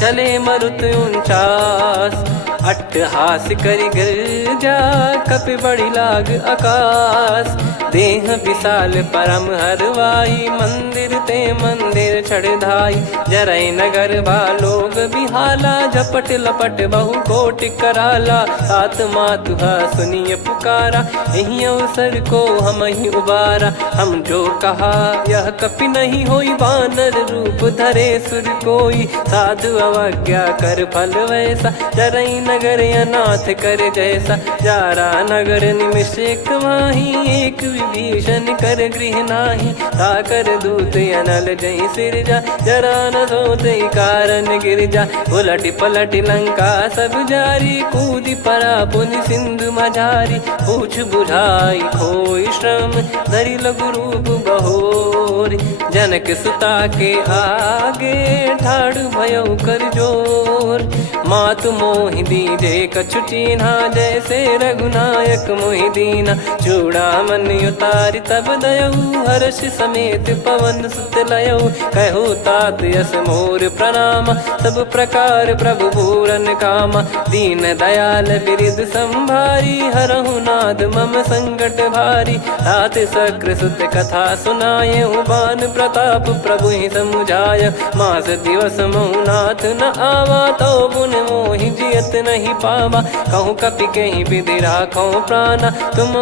चले मरुत 49, अट्टहास करि गर्जा, कपि बड़ी लाग आकाश, देह विशाल परम हरवाई, मंदिर ते मंदिर चढ़धाई, जरई नगर बालोग बिहाला, झपट लपट बहु कोटि कराला, सात मातुहा सुनिय पुकारा, यही अवसर को हम ही उबारा, हम जो कहा यह कपि नहीं होई, वानर रूप धरे सुर कोई, साधु अवज्ञा कर फल वैसा, जरई नगर अनाथ कर जैसा, जारा नगर निमिष एक माही, एक विभीषण कर गृह नाही, ताकर दूत अनल जय सिरजा, जरा न सोते कारण गिरजा, उलट पलट लंका सब जारी, कूदी परा पुनि सिंधु मझारी, पूछ बुझाई खोई श्रम, धरि लघु रूप बहोरी, जनक सुता के आगे, ठाड़ भयो कर जोर, मातु मोहि दीजे कछु चीन्हा, जैसे रघुनायक मोहि दीना, चूड़ामन उतारि तब दयऊ, हर्ष समेत पवन सुत लयऊ, कहो तात यस मोर प्रणाम, सब प्रकार प्रभु पूरन कामा, दीन दयाल बिरिद संभारी, हरहु नाद मम संकट भारी, तात सक्र सुत कथा सुनाये, बान प्रताप प्रभु ही समुझाय, मास दिवस महु नाथ न आवा, तो पुन मोहि जियत नहीं पावा, कहूँ कपि कहीं विधि राखो प्राणा, तुम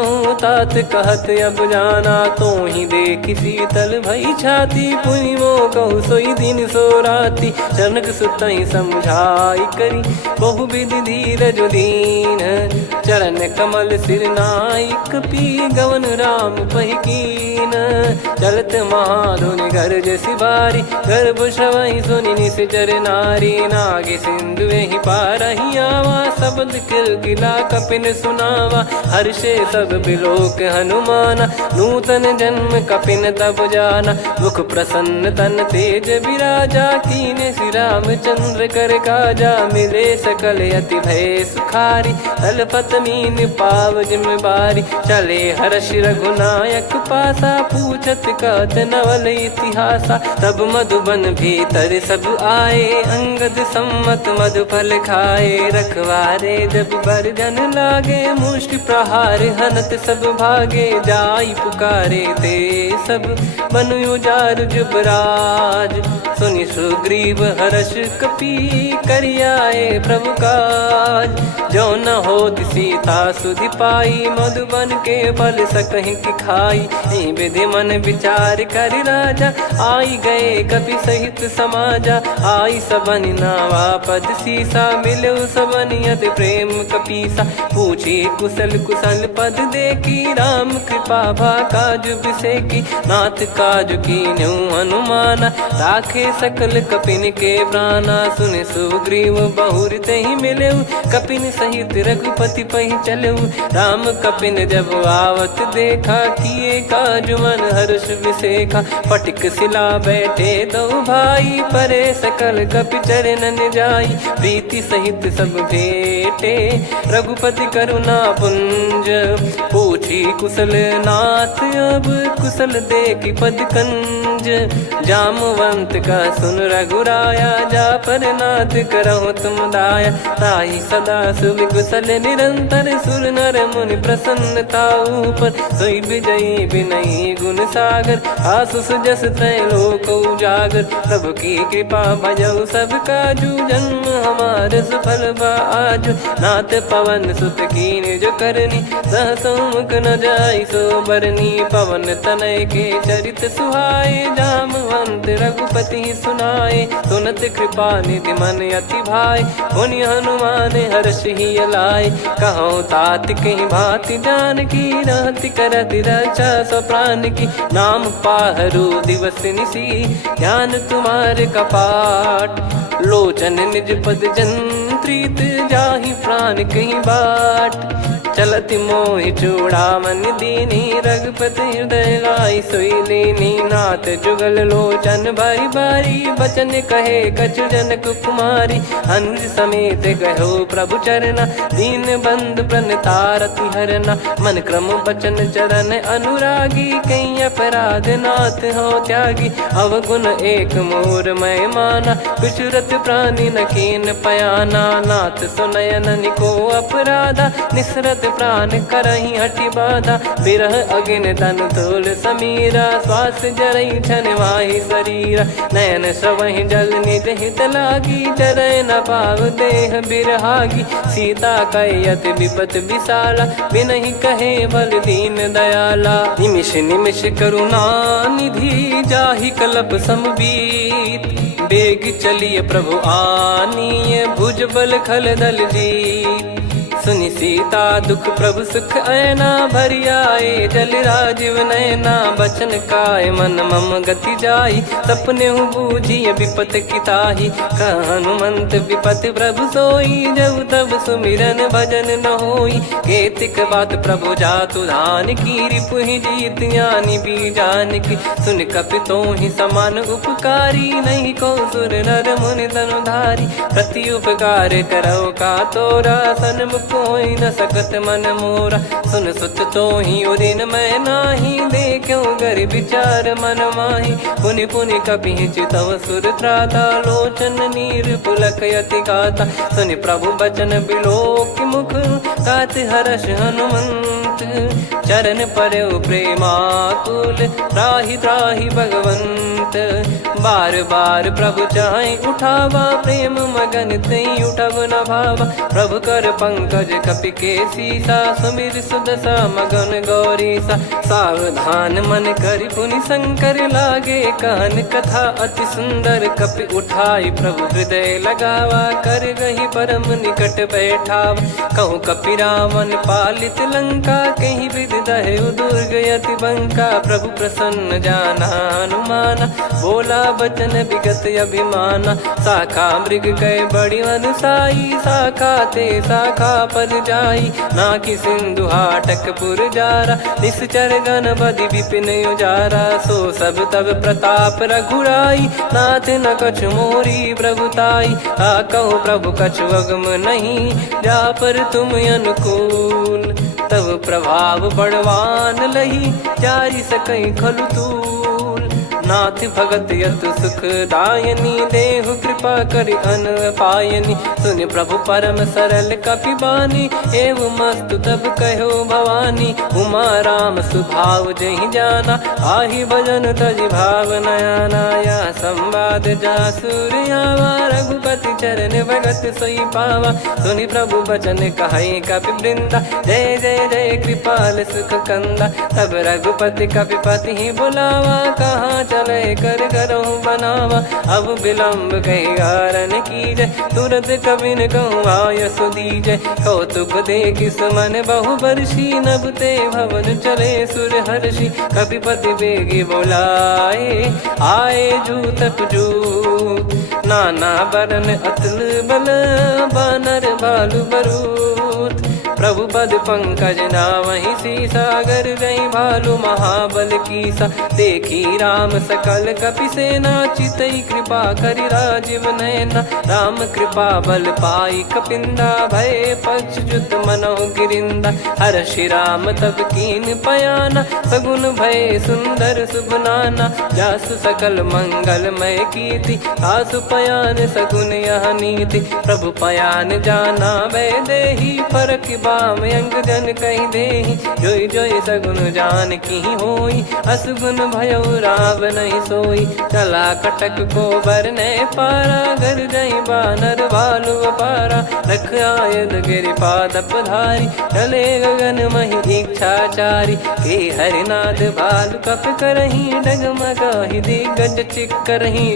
तात कहत अब जाना, तो ही देखी शीतल भई छाती, पुनि मो कहु सोई दिन सो राती, जनक सुतहि समझाई करी, बहु विधि धीरज दीन, चरण कमल सिर नाई, कपि गवन राम पहि कीन, चलत महाधुनि गर्ज सिबारी, गर्भ श्रवहि सुनि निश्चर नारी, नागे सिंधु ही पारहि आवा, शब्द किलकिला कपिन सुनावा, हर्षे सब बिलोक हनुमाना, नूतन जन्म कपिन तब जाना, मुख प्रसन्न तन तेज विराजा, कीने श्री रामचंद्र कर काजा, मिले सकल अति भय सुखारी, तलपत मीन पाव जिम बारी, चले हर्ष रघुनायक पासा, पूछत कहत नवल इतिहासा, तब मधुबन भीतर सब आए, अंगद सम्मत मधुफल खाए, रखवारे जब बरजन लागे, मुष्टि प्रहार हनत सब भागे, जाई पुकारे ते सब बन उजार जुबराज, सुनि सुग्रीव हर्ष कपि करियाए प्रभु काज, जो न होत सीता सुधि पाई, मधुबन के फल सकहि कि खाई, विधि मन विचार कर राजा, आई गए कपि सहित समाजा, आई सबन नावा पद सीसा, मिलो सबनियत प्रेम कपीसा, पूछी कुशल कुशल पद देखी, राम कृपा भा काज बिसेकी, नाथ काज कीन्हु हनुमाना, राखे सकल कपिन के प्राणा, सुन सुग्रीव बहुर तहि मिलेऊ, कपिन सहित रघुपति पहि चलेऊ, राम कपिन जब आवत देखा, किए काज मन हर्ष विसेखा, फटिक सिला बैठे दो भाई, परे सकल कपि चरणन जाई, प्रीति सहित सब भेटे, रघुपति करुणा पुंज, पूछी कुशल नाथ अब कुशल देखि पद कंज, जामवंत का सुन रघुराया, जा पर नाथ करहु तुम दाया, ताहि सदा सुभि कुशल निरंतर, सुर नर मुनि प्रसन्नता ऊपर, सोई विजयी विनयी गुण सागर, आसु सुजस त्रैलोक उजागर, प्रभु की कृपा भजऊ सब काजू, जन्म हमार सफल बा आजु, नाथ पवन सुत कीन जो करनी, सहसो मुख न जाई सो बरनी, पवन तनय के चरित सुहाए, जामवंत रघुपति सुनाए, सुनत कृपा निधि मन अति भाई, पुनि हनुमान हर्ष ही लाए, कहो तात कहीं भांति जान की, रहति करति रक्षा सो प्राण की, नाम पाहरू दिवस निसी, ज्ञान तुम्हारे कपाट, लोचन निज पद जन प्रीत जाहि प्राण कहीं बाट। चलत मोहि चूड़ामन दीनी रघुपति हृदय लाई सोई लीनी। नाथ जुगल लोचन बारी बारी बचन कहे कछु जनक कुमारी। अनुज समेत गयो प्रभु चरना दीन बंधु प्रणतारति हरना। मन क्रम बचन चरण अनुरागी कहीं अपराध नाथ हो त्यागी। अवगुण एक मोर मैं माना विचुरत प्राणी न कीन पयाना। नाथ सुनयन निको अपराधा निसरत प्राण करही हटि बाधा। बिरह अगिन तन तोल समीरा श्वास जरई छन माही शरीरा। नयन सवहि जल निज हित लागी जरय न पाव देह बिरहागी। सीता कयत विपत विशाला बिनहि कहे बल दीन दयाला। निमिष निमिष करुणा निधि जाहि कलप समबीत। बेग चलिए प्रभु आनीय भुज बल खल दल जीत। सुनि सीता दुख प्रभु सुख ऐना भरि आए जल राजीव नैना। बचन काय मन मम गति जाई सपने हूँ बूझिए विपत किताही। हनुमंत विपत प्रभु सोई जब तब सुमिरन भजन न होई। केतिक बात प्रभु जातु धान की रिपुहि जीत ज्ञानी बीजान की। सुन कपि तोहि समान उपकारी नहीं को सुर नर मुनि तनुधारी। प्रति उपकार करो का तोरा सन्मुख कोई न सकत मन मोरा। सुन सुत तो ही उदिन मैं नाही देखो गर विचार मन माही। पुनि पुनि कपि चितव सुर त्राता लोचन नीर पुलक यति गाता। सुनि प्रभु बचन बिलोक मुख गात हर्ष हनुमंत। चरण परयो प्रेमाकुल त्राहि त्राहि भगवंत। बार बार प्रभु चाहि उठावा प्रेम मगन तई उठब न भावा। प्रभु कर पंकज कपि के सीसा सुमिर सुदशा मगन गौरीसा। सावधान मन करि पुनि शंकर लागे कान कथा अति सुंदर। कपि उठाई प्रभु हृदय लगावा कर गही परम निकट बैठावा। कहूँ कपि रावण पालित लंका कहीं विद दहु दुर्ग यति बंका। प्रभु प्रसन्न जाना हनुमाना बोला बचन विगत अभिमाना। शाखा मृग गए बड़ी अनुसाई शाखा ते शाखा पर जाई। ना कि सिंधु हाटक पुर जारा निश्चर गण बदि विपिन उजारा। सो सब तब प्रताप रघुराई नाथ न कछु मोरी प्रभुताई। कहो प्रभु कछु अगम नहीं जा पर तुम अनुकूल। तब प्रभाव बड़वान लही जारी सकई खलु तूल। नाथ भगत यत सुख दायनी देहु कृपा करि अन पायनी। सुनि प्रभु परम सरल कपि बानी एवं मस्तु तब कहो भवानी। उमा राम सुभाव जहि जाना आहि भजन तजि भाव नयाना। या संवाद जासुर आवा रघुपति चरण भगत सोई पावा। सुनि प्रभु बचन कहै कपि वृंदा जय जय जय कृपाल सुख कंदा। तब रघुपति कपि पति ही बुलावा कहाँ चले कर करहु बनावा। अब विलम्ब कहीं कारण की जय तुरंत कवि न कहूँ आयस दीजय। कौतुक देख सुमन बहु बरसी नभ ते भवन चले सुर हर्षि। कपिपति बेगी बोलाए आए जूतप जूत। नाना बरन अतुल बल बानर बालु बरूत। प्रभु पद पंकज नावहि सीसागर गई भालु महाबल कीसा। देखी राम सकल कपि सेना चितई कृपा करि राजीव नयना। राम कृपा बल पाई कपिंदा भय पक्ष जुत मनोह गिरिंदा। हर्षि राम तब कीन पयाना सगुन भय सुंदर सुबनाना। जासु सकल मंगलमय कीर्ति आसु पयान सगुन यह नीति। प्रभु पयान जाना वै देहि फरक बाम अंग जन कहि देहि। जोई जोई सगुन जान की होई असगुन भयो राव नहीं सोई। चला कटक को बरने पारा घर जई बानर भालु अपारा। रख आयल गिरि पाद पधारी चले गगन महि इच्छाचारी। के हरिनाथ भालु कप करही डगमगाहि दिग्गज चिक्करही।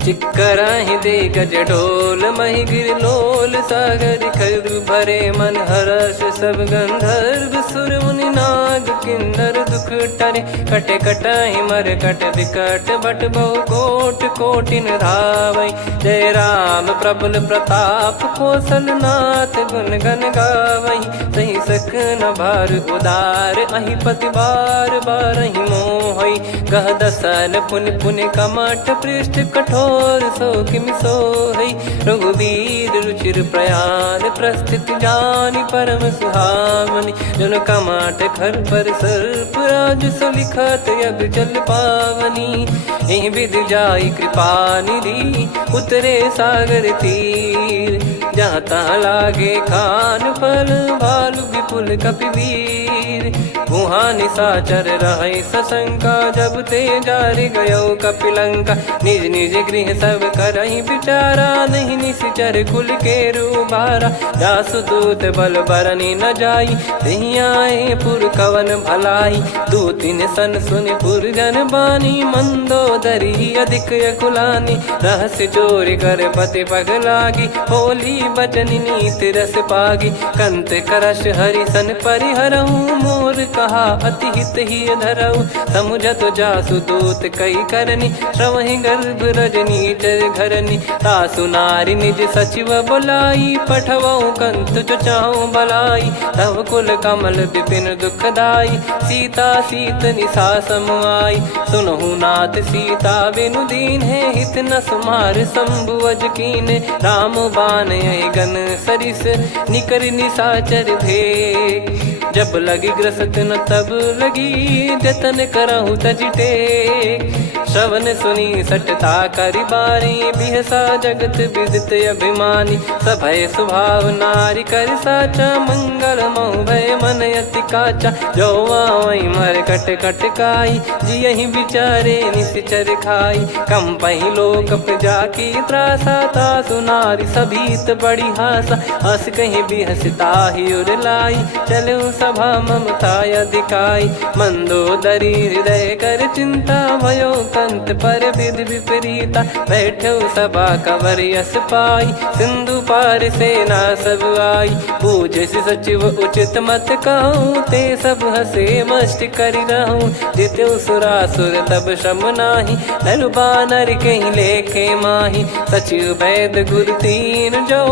चिक्कराहि दे गज डोल महि गिर लोल सागर खरु भरे मन हर्ष सब गंधर्व सुर मुनि नाग किन्नर दुख टरे। कटे कटाहि मर कट विकट बट बहु कोट कोटिन धावई। जय राम प्रबल प्रताप कौशलनाथ गुण गण गावई। सही सक न भार उदार अहि पति बार बार ही मोहई। गह दसन पुन पुन कमठ पृष्ठ कठोर सो किम सोहई। रघुवीर रुचिर प्रयाण प्रस्थित जानि परम सुहावनी। जन कमठ खर पर सर्प राज सलिखत अब चल पावनी। एहि विध जाई कृपा निधि उतरे सागर तीर। जहाँ तहाँ लागे खान फल भालु विपुल कपिवीर। वहाँ निशाचर रहे सशंका जब ते जारि गयो कपिलंका। निज निज गृह सब करहि विचारा नहीं निश्चर कुल के रूबारा। जासु दूत बल बरनी न जाई तहि आए पुर कवन भलाई। दूतिन सन सुन पुर जन बानी मंदोदरी अधिक अकुलानी। रहस्य चोरी कर पति पग लागी होली बचन नीत रस पागी। कंत करश हरि सन परिहरहु मोर कहा अति हित ही धरऊ। समुझत जासु दूत कई करनी श्रवहि गर्भ रजनी चर घरनी। तासु नारी निज सचिव बुलाई पठवऊ कंत जो चाहू बलाई। तब कुल कमल विपिन दुखदाई सीता सीत निशा समुआई। सुनहु नाथ सीता बिनु दीन है हित न सुमार शंभु अज कीन। राम बान गन सरिस निकर निशाचर भेग। जब लगी ग्रसत न तब लगी जतन करहु तज टेक। श्रवण सुनी सटता करि बारी बिहसा जगत विदित अभिमानी। सभय स्वभाव नारी कर साचा मंगल मऊ भय मन अति काचा। जो आवई मर कट कट काई जियहि विचारे निश्चर खाई। कम पही लोक प्रजा की त्रासा तासु नारी सभीत बड़ी हासा। हस कहीं बिहसता ही उर लाई चलऊ सभा ममता अधिकाई। मंदोदरी हृदय कर चिंता भयो कंत पर विधि विपरीता। बैठो सभा कवर यस पाई सिंधु पार सेना सब आई। पूजे सचिव उचित मत कहूँ ते सब हसे मस्त करि रहूँ। जित्यु सुरासुर तब श्रम नाही धनु बानर कहीं लेखे माही। सचिव वैद गुरु तीन जो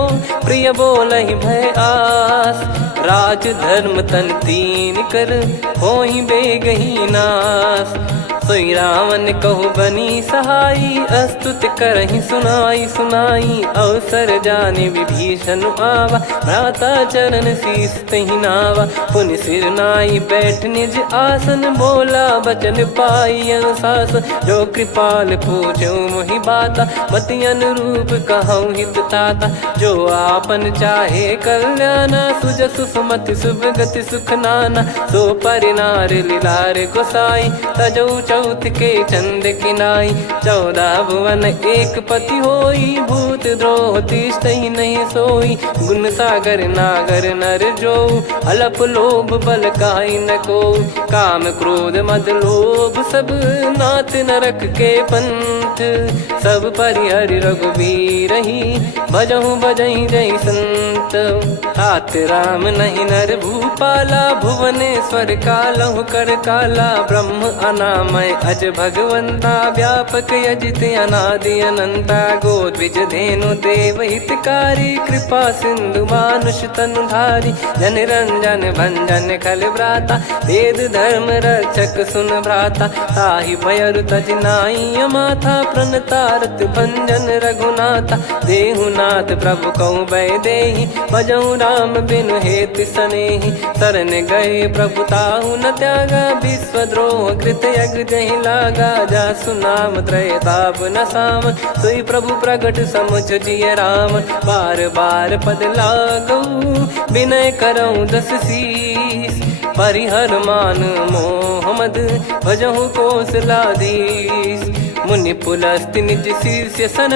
प्रिय बोलहि भय आस। राज धर्म तन तीन कर होहि बेगही नास। सोई रावण कहु बनी सहाई अस्तुत करहि सुनाई सुनाई। अवसर जाने विभीषण आवा भ्राता चरण शीस तहि नावा। पुनि सिर नाई बैठ निज आसन बोला बचन पाई अनुशासन। जो कृपाल पूछो मोहि बाता मति अनुरूप कहूँ हित ताता। जो आपन चाहे कल्याणा सुजसु सुमति शुभ गति सुख नाना। सो परिनार लीलार गोसाई तजौ चौथ के चंद किनाई। 14 भुवन एक पति होई भूत द्रोह तिष्ठहि नहीं सोई। गुण सागर नागर नर जो अलप लोभ बल काई न को। काम क्रोध मद लोभ सब नाथ नरक के पंथ। सब परिहरि रघुबीर ही भजहु भजहि जय संत। तात राम नहीं नर भूपाला भुवनेश्वर कालहु कर काला। ब्रह्म अनामय अज भगवंता व्यापक यजित अनादि अनंता। गोद्विज धेनु देव हितकारी कृपा सिंधु मानुष तनुधारी। जन रंजन भंजन खल व्राता वेद धर्म रक्षक सुन भ्राता। ताहि भयरु तज नाई माथा प्रणतारत भंजन रघुनाथा। देहुनाथ प्रभु कहु भय देहि भजहु राम बिनु हेतु सनेहि। शरण गए प्रभु ताहु न त्यागा विश्वद्रोह कृत यज्ञ जहि लागा। जासु नाम त्रय ताप न साम सोई प्रभु प्रगट समुझ जिय राम। बार बार पद लागऊ विनय करऊँ 10 शीस। परिहर मान मोह मद भजहु कौशलाधीश। मुनि पुलस्त्य निज शीर्ष सन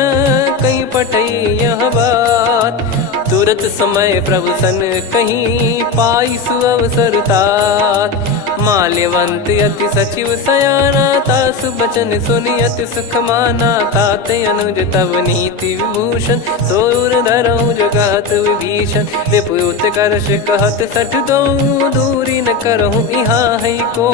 कहीं पटई यह बात। तुरत समय प्रभु सन कहीं पाई सुअवसर तात। माल्यवंत अति सचिव सयाना, तासु बचन सुनि अति सुख माना। ताते अनुज तव नीति विभूषण, सोर धरहु जगत विभीषण। विपुत करश कहत सठ दो, दूरी न करहु इहाँ है को।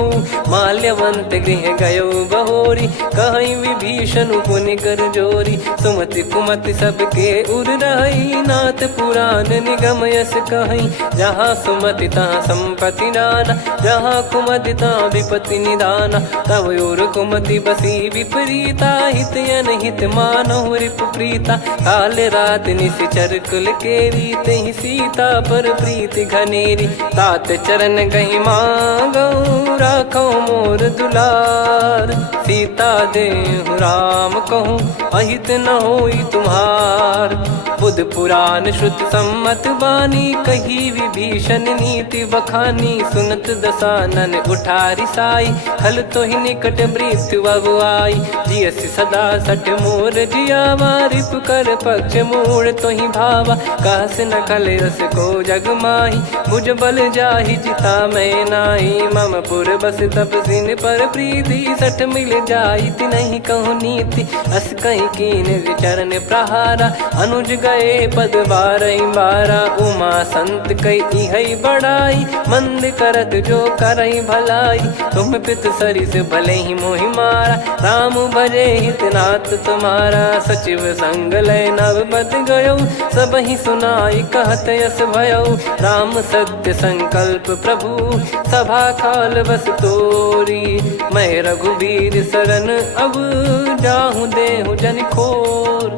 माल्यवंत गृह गयो बहोरी, कहीं विभीषण पुनि कर जोरी। सुमति कुमति सबके उर रही, नाथ पुराण निगम यस कहीं। जहाँ सुमति तहाँ संपत्ति नाना, जहाँ कुमति तहाँ विपत्ति निदाना। तब और कुमति बसी विपरीता, हित अनहित मानहु रिपु प्रीता। काल रात निश्चर कुल केरी, तहि सीता पर प्रीति घनेरी। तात चरण गहि मांगऊ, राखो मोर दुलार। सीता देहु राम कहूँ, अहित न होई तुम्हार। बुध पुराण श्रुत सम्मत बानी, कही विभीषण नीति बखानी। सुनत दसानन उठारी साई, खल तो ही निकट मृत्यु अब आई। जियसि सदा सठ मोर जियावा, रिप कर पक्ष मूड़ तो ही भावा। कहस न खल रस को जग माही, भुज बल जाहि जिता मैं नाई। मम पुर बस तप सिन पर प्रीति, सठ मिल जाई नहीं कहूँ नीति। अस कहीं कीन चरण प्रहारा, अनुज गए पद बारही बारा। उमा संत कई है बड़ाई, मंद करत जो करई भलाई। तुम पित सरिस भले ही मोहि मारा, राम भजे हित नाथ तुम्हारा। सचिव संग लय नव बद गयो, सब ही सुनाई कहत यस भयो। राम सत्य संकल्प प्रभु, सभा खाल बस तोरी। मैं रघुबीर शरण अब, जाहु देहु जन खोर।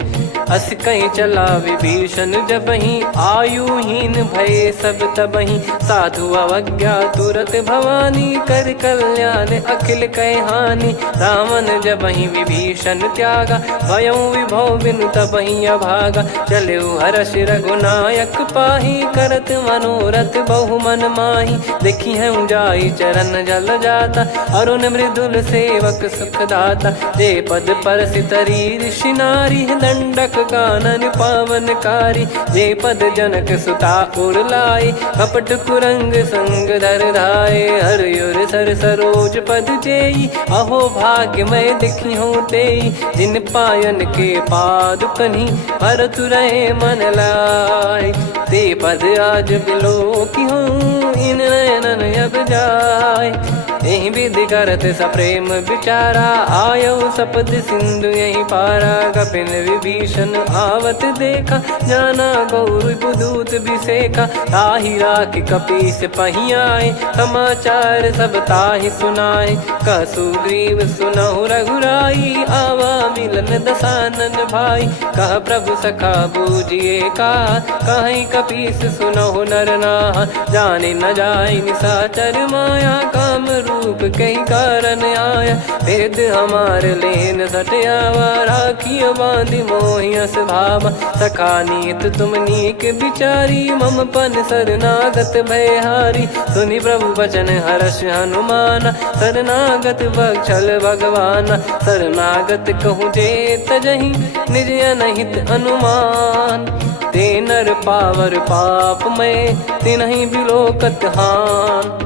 अस कहीं चला विभीषण जबहि, आयुहीन भय सब तबहि। साधु अवज्ञा तुरत भवानी, कर कल्याण अखिल कह हानि। रावण जबहि विभीषण त्यागा, भयउ विभव बिनु तबहि अभागा। चलऊ हर्ष रघुनायक पाही, करत मनोरथ बहु मन माही। देखी है जाई चरण जल जाता, अरुण मृदुल सेवक सुख दाता। जे पद पर सितरी ऋषि नारी, दंडक कानन पावनकारी। जे पद जनक सुता उर लाए, कपट कुरंग संग धर धाये। हरियुर सर सरोज पद जेई, अहो भाग्य मैं दिखी हूँ तेई। जिन पायन के पाद कन्ही, भरत रहे मन लाय। ते पद आज बिलो की हूँ, इन नयनन अब जाय। यही विधि करत सप्रेम विचारा, आयो सपद सिंधु यही पारा। कपिन विभीषण आवत देखा, जाना गौर बुदूत बिसेखा। ताहि राख कपीस पही आए, समाचार सब ताहि सुनाए। कह सुग्रीव सुनहु रघुराई, आवा मिलन दसानन भाई। कह प्रभु सखा बूझिए का, कहीं कपीस सुनहु नर नाहा। जाने न जाय निशाचर माया, काम रूप कई कारण आया। भेद हमार लेन सटयावा, राखिय बांधि मोहियस भावा। सखा नीत तुम नीक बिचारी, मम पन शरणागत भयहारी। सुनि प्रभु वचन हर्ष हनुमाना, शरणागत बक्षल भगवाना। शरणागत कहूँ जे तजहि, निज अनहित अनुमान। ते नर पावर पाप में, तिन्हि बिलोकत हान।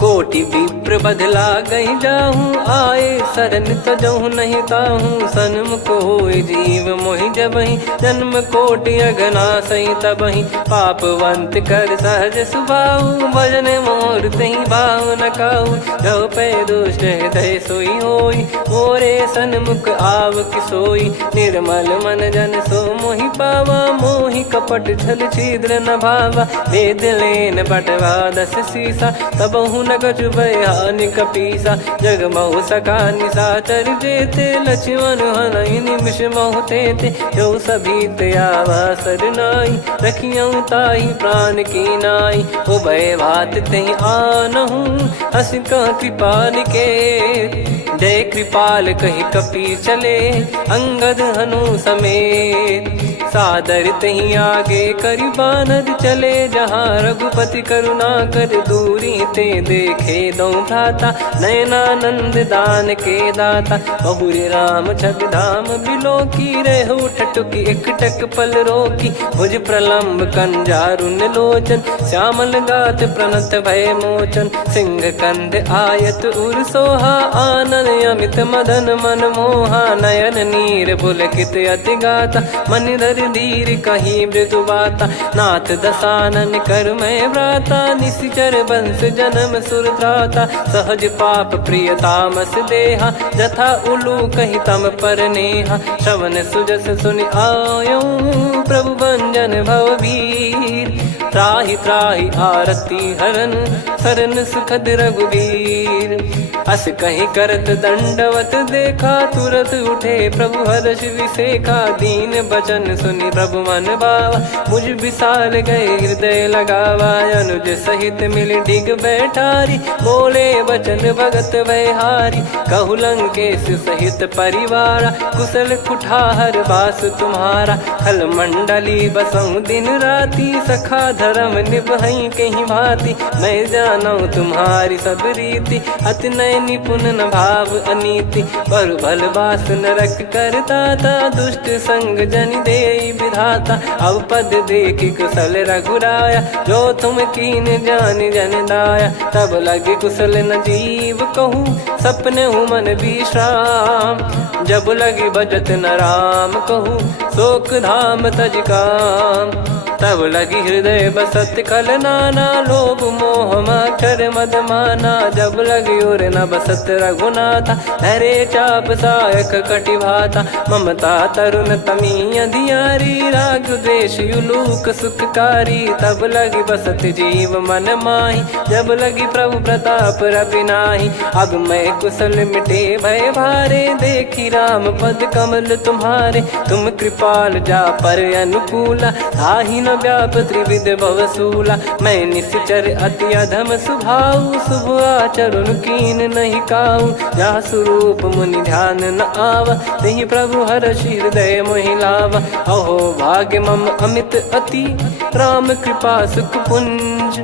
कोटि विप्र बदला गई जाहूँ, आए शरण तजहु नहीं ताहूँ। सन्मुख होय जीव मोहि जबहि, जन्म कोटि अघना सही तबहि। पापवंत कर सहज सुभाऊ, भजन मोर तहि भाव न काऊ। जो पै दुष्ट हृदय सोई होई, मोरे सन्मुख आव किसोई। निर्मल मन जन सो मोहि पावा, मोहि कपट छल छिद्र न भावा। वेद लेन बटवा दस सीसा, तबहु न कछु भयानि कपीसा। जग महु सका निशाचर जेते, लक्ष्मण हनहि निमिष महु तेते। जो सभी त्यावा सरनाई, रखियऊ ताहि प्राण की नाई। उभय भात तहि आनहु, हस कह कृपाल के। जय कृपाल कहि कपी चले, अंगद हनु समेत। सादर तहीं आगे करी बानर चले जहाँ रघुपति करुणा कर दूरी ते देखे दो भ्राता नयनानंद दान के दाता बहुरी राम छग धाम बिलो की रेहू ठटुकी एकटक पल रोकी भुज प्रलंब कंजारुन लोचन श्यामल गात प्रणत भय मोचन सिंह कंद आयत उर सोहा आनन अमित मदन मन मोहा नयन नीर पुलकित अति गाता मन धर धीर कहीं मृदु बाता नाथ दसानन कर मैं व्राता निशिचर बंस जन्म सुरत्राता सहज पाप प्रिय तामस देहा जथा उलू कही तम पर नेहा श्रवण सुजस सुनि आयो प्रभु भंजन भववीर त्राहि त्राहि आरती हरन सरन सुखद रघुवीर अस कहीं करत दंडवत देखा तुरत उठे प्रभु हर्ष विसेखा दीन बचन सुनि प्रभु मन भावा मुझ विसार गए हृदय लगावा अनुज सहित मिल डिग बैठारी बोले बचन भगत वैहारी कहु लंकेश सहित परिवारा कुशल कुठार बास तुम्हारा खल मंडली बसऊं दिन राती सखा धर्म निभई कहीं भांति मैं जानू तुम्हारी सब रीति अति नय निपुण न भाव अनीति पर भल बास नरक करता था दुष्ट संग जन दे विधाता अब पद देखि कुशल रघुराया जो तुम कीन जान जन दाया तब लगे कुशल न जीव कहूँ सपने हूँ मन विश्राम जब लगे बजत न राम कहूँ शोक धाम तज काम तब लगी हृदय बसत कल नाना लोभ मोह मच्छर मद माना जब लगी उर न बसत रघुनाथा हरे चाप सायक कटि भाता ममता तरुण तमी अधियारी राग द्वेष युलूक सुखकारी तब लगी बसत जीव मन माही जब लगी प्रभु प्रताप रवि नाही अब मैं कुशल मिटे भय भारे देखी राम पद कमल तुम्हारे तुम कृपाल जा पर अनुकूला ताहि न व्याप त्रिविध भवसूला मैं निश्चर अति अधम सुभाऊ शुभ आचरण कीन नहीं काऊ जा स्वरूप मुनि ध्यान न आवा नहीं प्रभु हर्ष हृदय मोहिलावा अहो भाग्य मम अमित अति राम कृपा सुख पुंज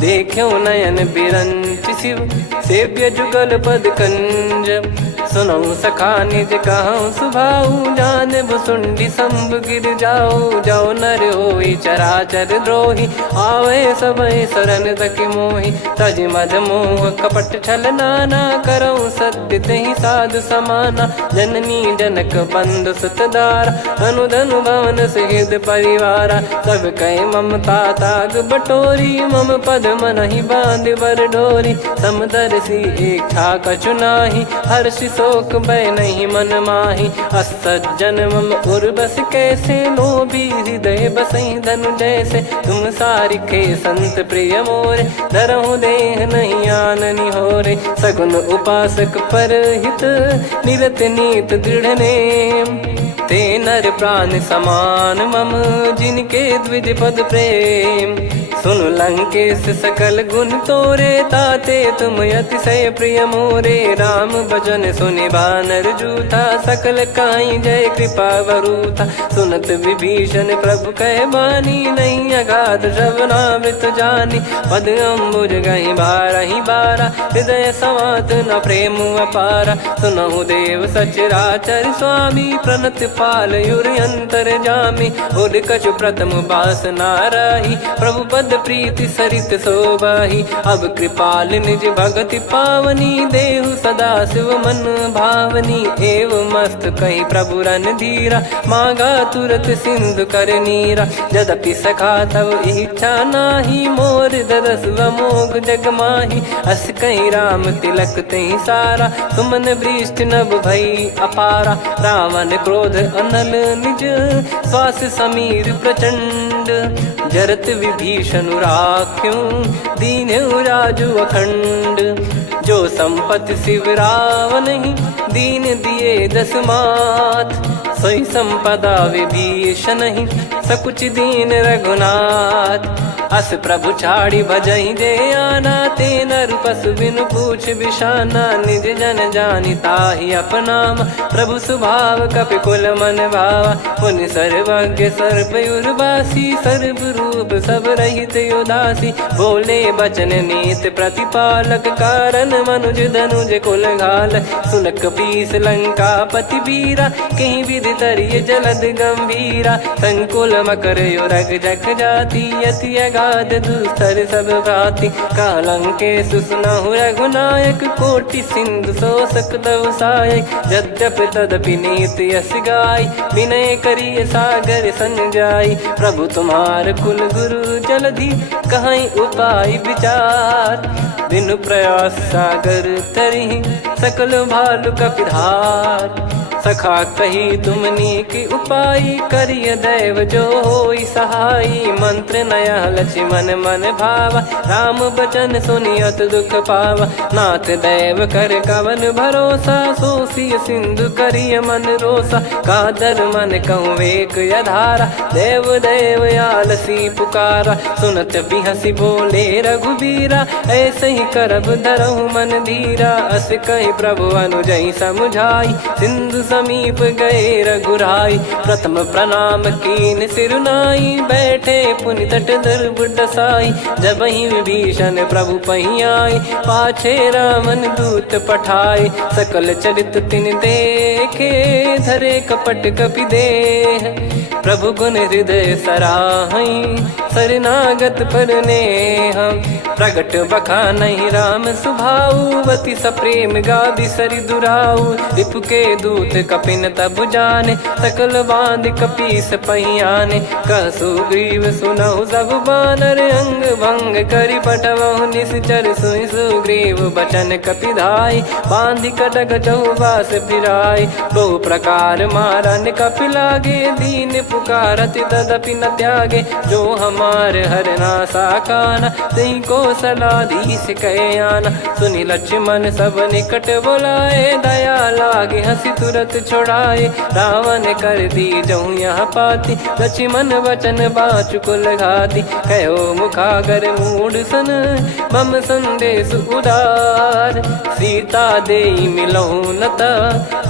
देखो नयन बिरंच शिव सेव्य जुगल पद कंज सुनऊ सखा निज कहूँ सुभाऊ जान भुसुंडी संभ गिर जाओ जाओ नर होई चराचर द्रोही आवे सबय शरण तक मोहि तज मद मोह कपट छल नाना करऊँ सत्य तहि साधु समाना जननी जनक बंधु सुतदारा अनुधनु भवन सहित परिवारा सब कहे ममता ताग बटोरी मम पद मन ही बांध बर डोरी समदर्शी इच्छा कछु नाही हर्ष शोक भय नहीं मन माही असज्जन मम उर्वश कैसे लोभी हृदय बसई धनु जैसे तुम सारिखे संत प्रिय मोरे धरहु देह नहीं आननि होरे सगुन उपासक पर हित निरत नीत दृढ़ नेम ते नर प्राण समान मम जिनके द्विज पद प्रेम सुन लंकेश सकल गुण तोरे ताते तुम अतिशय प्रिय मोरे राम भजन सुनि बानर जूथा सकल काई जय कृपा वरूथा सुनत विभीषण प्रभु कह बानी नहीं अगाध श्रवणामृत जानी पद अम्बुज गहि बारहि बारा हृदय समात न प्रेम अपारा सुनहु देव सचराचर स्वामी प्रणत पाल युर अंतर जामी उद कछु प्रथम बास नाराही प्रभु पद प्रीति सरित शोभाही अब कृपाल निज भगति पावनी देहु सदा शिव मन भावनी एव मस्त कही प्रभु रन धीरा मांगा तुरत सिंधु कर नीरा यद्यपि सखा तब इच्छा नाही मोर दरस मोग जग माही अस कहीं राम तिलक तही सारा सुमन वृष्टि नभ भई अपारा रावण क्रोध अनल निज श्वास समीर प्रचंड जरत विभीषण राख्यूं दीन्हु राजु अखंड जो संपत्ति शिव रावण ही दीन दिए दस मात सोई संपदा विभीषण ही सकुच दीन रघुनाथ अस प्रभु छाड़ी भजई जे आना, ते नर पशु बिनु पूछ बिशाना, निज जन जानी ताहि अपनाम, प्रभु स्वभाव कपि कुल मन भावा, पुनि सर्वज्ञ सर्वयुर्वासी, सर्व रूप सब रहित उदासी, बोले बचन नीत प्रतिपालक, कारण मनुज धनुज कुल घाल, सुन कपीस लंका पति वीरा, कहीं विधि तरिय जलद गंभीरा, संकुल मकर युरग जख जाति, अति अगाध दुस्तर सब भाति, कालंके सुसनहु रघुनायक, कोटि सिंधु शोषक तव सहायक, यद्यपि तदपि नीति यस गाय, विनय करिय सागर सन जाई, प्रभु तुम्हार कुल गुरु जलधि, कहीं उपाय विचार, बिनु प्रयास सागर तरि, सकल भालु कपिधार, सखा कही तुमनी की उपाय, करिय दैव जो होई सहाई, मंत्र नया लक्ष्मण मन भावा, राम बचन सुनियत दुख पावा, नाथ दैव कर कवन भरोसा, सोसिय सिंधु करिय मन रोसा, कादर मन कहूँ एक यधारा, देव देव आलसी पुकारा, सुनत बिहसी बोले रघुबीरा, ऐसे ही करब धरहु मन धीरा, अस कही प्रभु अनुजई समुझाई, सिंधु समीप गए रघुराई, प्रथम प्रणाम कीन सिरुनाई, बैठे पुनि तट दर्भ डसाई, जब ही विभीषण प्रभु पही आए, पाछे रामन दूत पठाए, सकल चरित तिन देखे, धरे कपट कपि देह, प्रभु गुण हृदय सराहई, शरणागत पर नेह, प्रगट बखानहि राम सुभाऊ, बति सप्रेम गादि सरि दुराऊ, रिपु के दूत कपिन तब जाने, सकल बांध कपीस पहियाने, कह सुग्रीव सुनहु सब बानर, अंग भंग करि पटवहु निश्चर, सुनि सुग्रीव बचन कपिधाई, बांधि कटक चौबास फिराई, बहु प्रकार मारन कपि लागे, दीन पुकारत तदपि न त्यागे, जो हमार हरना साकाना, तई को सलाधीश कहे आना, सुनि लक्ष्मण सब निकट बुलाए, दया लागे हंसी तुरत छोड़ाए, रावण कर दी जहूँ यहाँ पाती, लक्ष्मण वचन बाचु कुल घाती, कहो मुखागर मूड सन, मम संदेश उदार, सीता देई मिलहु नता,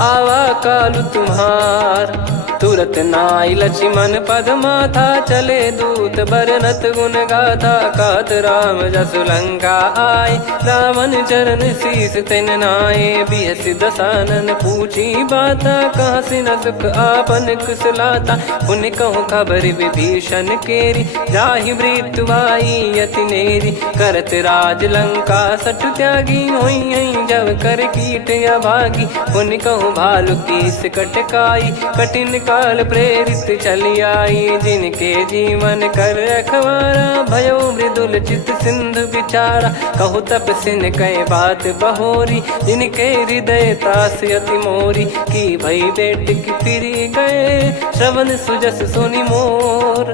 आवा कालु तुम्हार, तुरत नाई लक्ष्मण पद माथा, चले दूत बरनत गुण गाथा, कहत राम जसु लंका आए, रावण चरण शीस तिन नाये, बिहस दसानन पूछी बाता, कहाँ से न सुख आपन कुशलाता, पुन कहूँ खबर विभीषण केरी, जाहि मृत्यु आई यति नेरी, करत राज लंका सठ त्यागी, होई जब कर कीट अभागी, पुन कहूँ भालु कीस कटकाई, कठिन काल प्रेरित चली आई, जिनके जीवन कर रखवारा, भयो मृदुल चित सिंधु विचारा, कहु तप सिन कई बात बहोरी, जिनके हृदय तास अति मोरी, की भई बेट की फिरी गए, श्रवण सुजस सुनि मोर,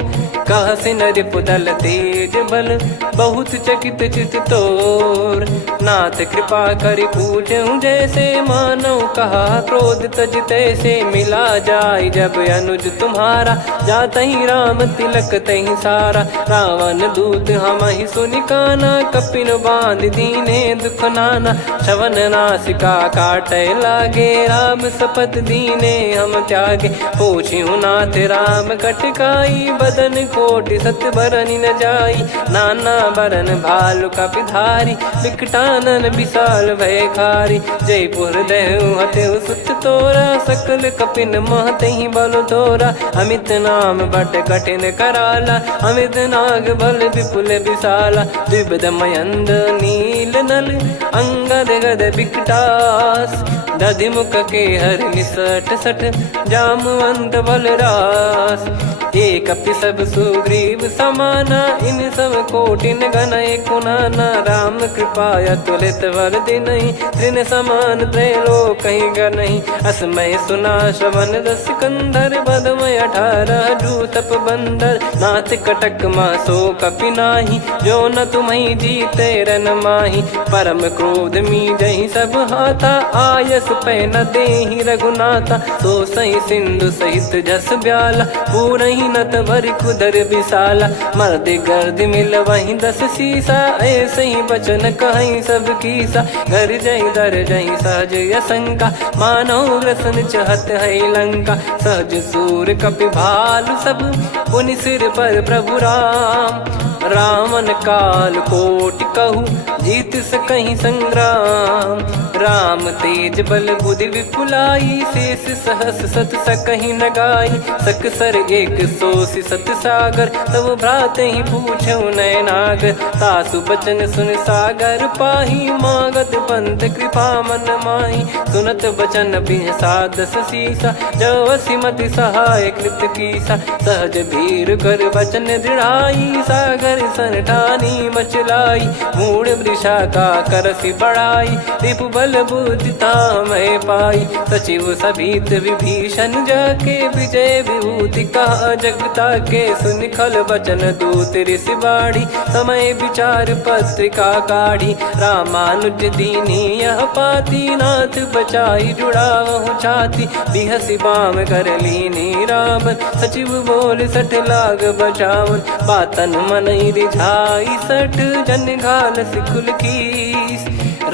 कह सिन रिपुदल तेज बल, बहुत चकित चित तोर, नाथ कृपा करि पूछऊं जैसे, मानव कहा क्रोध तज तैसे, मिला जाय जब अनुज तुम्हारा, जात ही राम तिलक तही सारा, रावण दूत हम ही सुनि काना, कपिन बांध दीने दुख नाना, श्रवण नासिका काटे लागे, राम सपत दीने हम त्यागे, पूछिहु नाथ राम कटकाई, बदन कोटि सत बरनि न जाई, नाना बरन भालु कपिधारी, विकटानन विशाल भयखारी, जयपुर देहु हतेउ सुत तोरा, सकल कपिन महतहि बल तोरा, अमित नाम बट कठिन कराला, अमित नाग बल विपुल विशाला, द्विविध मयंद नील नल, अंगद गद विकटास, दधिमुख के हर निसठ सठ, जामवंत बलरास, एक अपि सब सुग्रीव समाना, इन सब कोटिन गणय कुनाना, राम कृपा अतुलित वर दिनहि, तृण समान त्रैलोक कहीं गनहि, असमय सुना श्रवण रस कंधर, बदमय 18 जूतप बंदर, नाथ कटक मासो कपि नाही, जो न तुम्हि जीते रन माही, परम क्रोध मी जहि सब हाथा, आयस मानस पे न देहि रघुनाथा। सो सही सिंधु सहित जस ब्याला, पूरही नत भरि कुदर विशाला। मर्द गर्द मिल वही 10 सीसा, ऐसे ही बचन कहीं सब कीसा। घर जय दर जय सहज असंका, मानव ग्रसन चहत है लंका। सहज सूर कपि भालु सब, पुनि सिर पर प्रभु राम। रामन काल कोटि कहु, जीत सकहि संग्राम। राम तेज बल बुद्धि विपुलाई, शेष सहस सत सकहि न गाई। सकसर एक सोसी सत सागर, तब भ्रात ही पूछौ नयनागर। तासु बचन सुन सागर पाही, मांगत पंथ कृपा मन माही। सुनत बचन बिहसा 10 सीसा, जवसि मति सहाय कृत कीसा। सहज धीर कर बचन दृढ़ाई, सागर सन ठानी मचलाई। मूढ़ वृषा का करसि बढ़ाई, रिपु बल बुद्धि तामय पाई। सचिव सभीत विभीषण जाके, विजय विभूति कहा जगता के। सुनि खल बचन दूत ऋषि बाढ़ी, समय विचार पत्रिका काढ़ी। रामानुज दीनी यह पाती, नाथ बचाई जुड़ावहु छाती। बिहसि बाम कर लीनी रावण, सचिव बोल 60 लाग बचावन। बातन मनई रिझाई 60, जन घाल सिकुल कीस।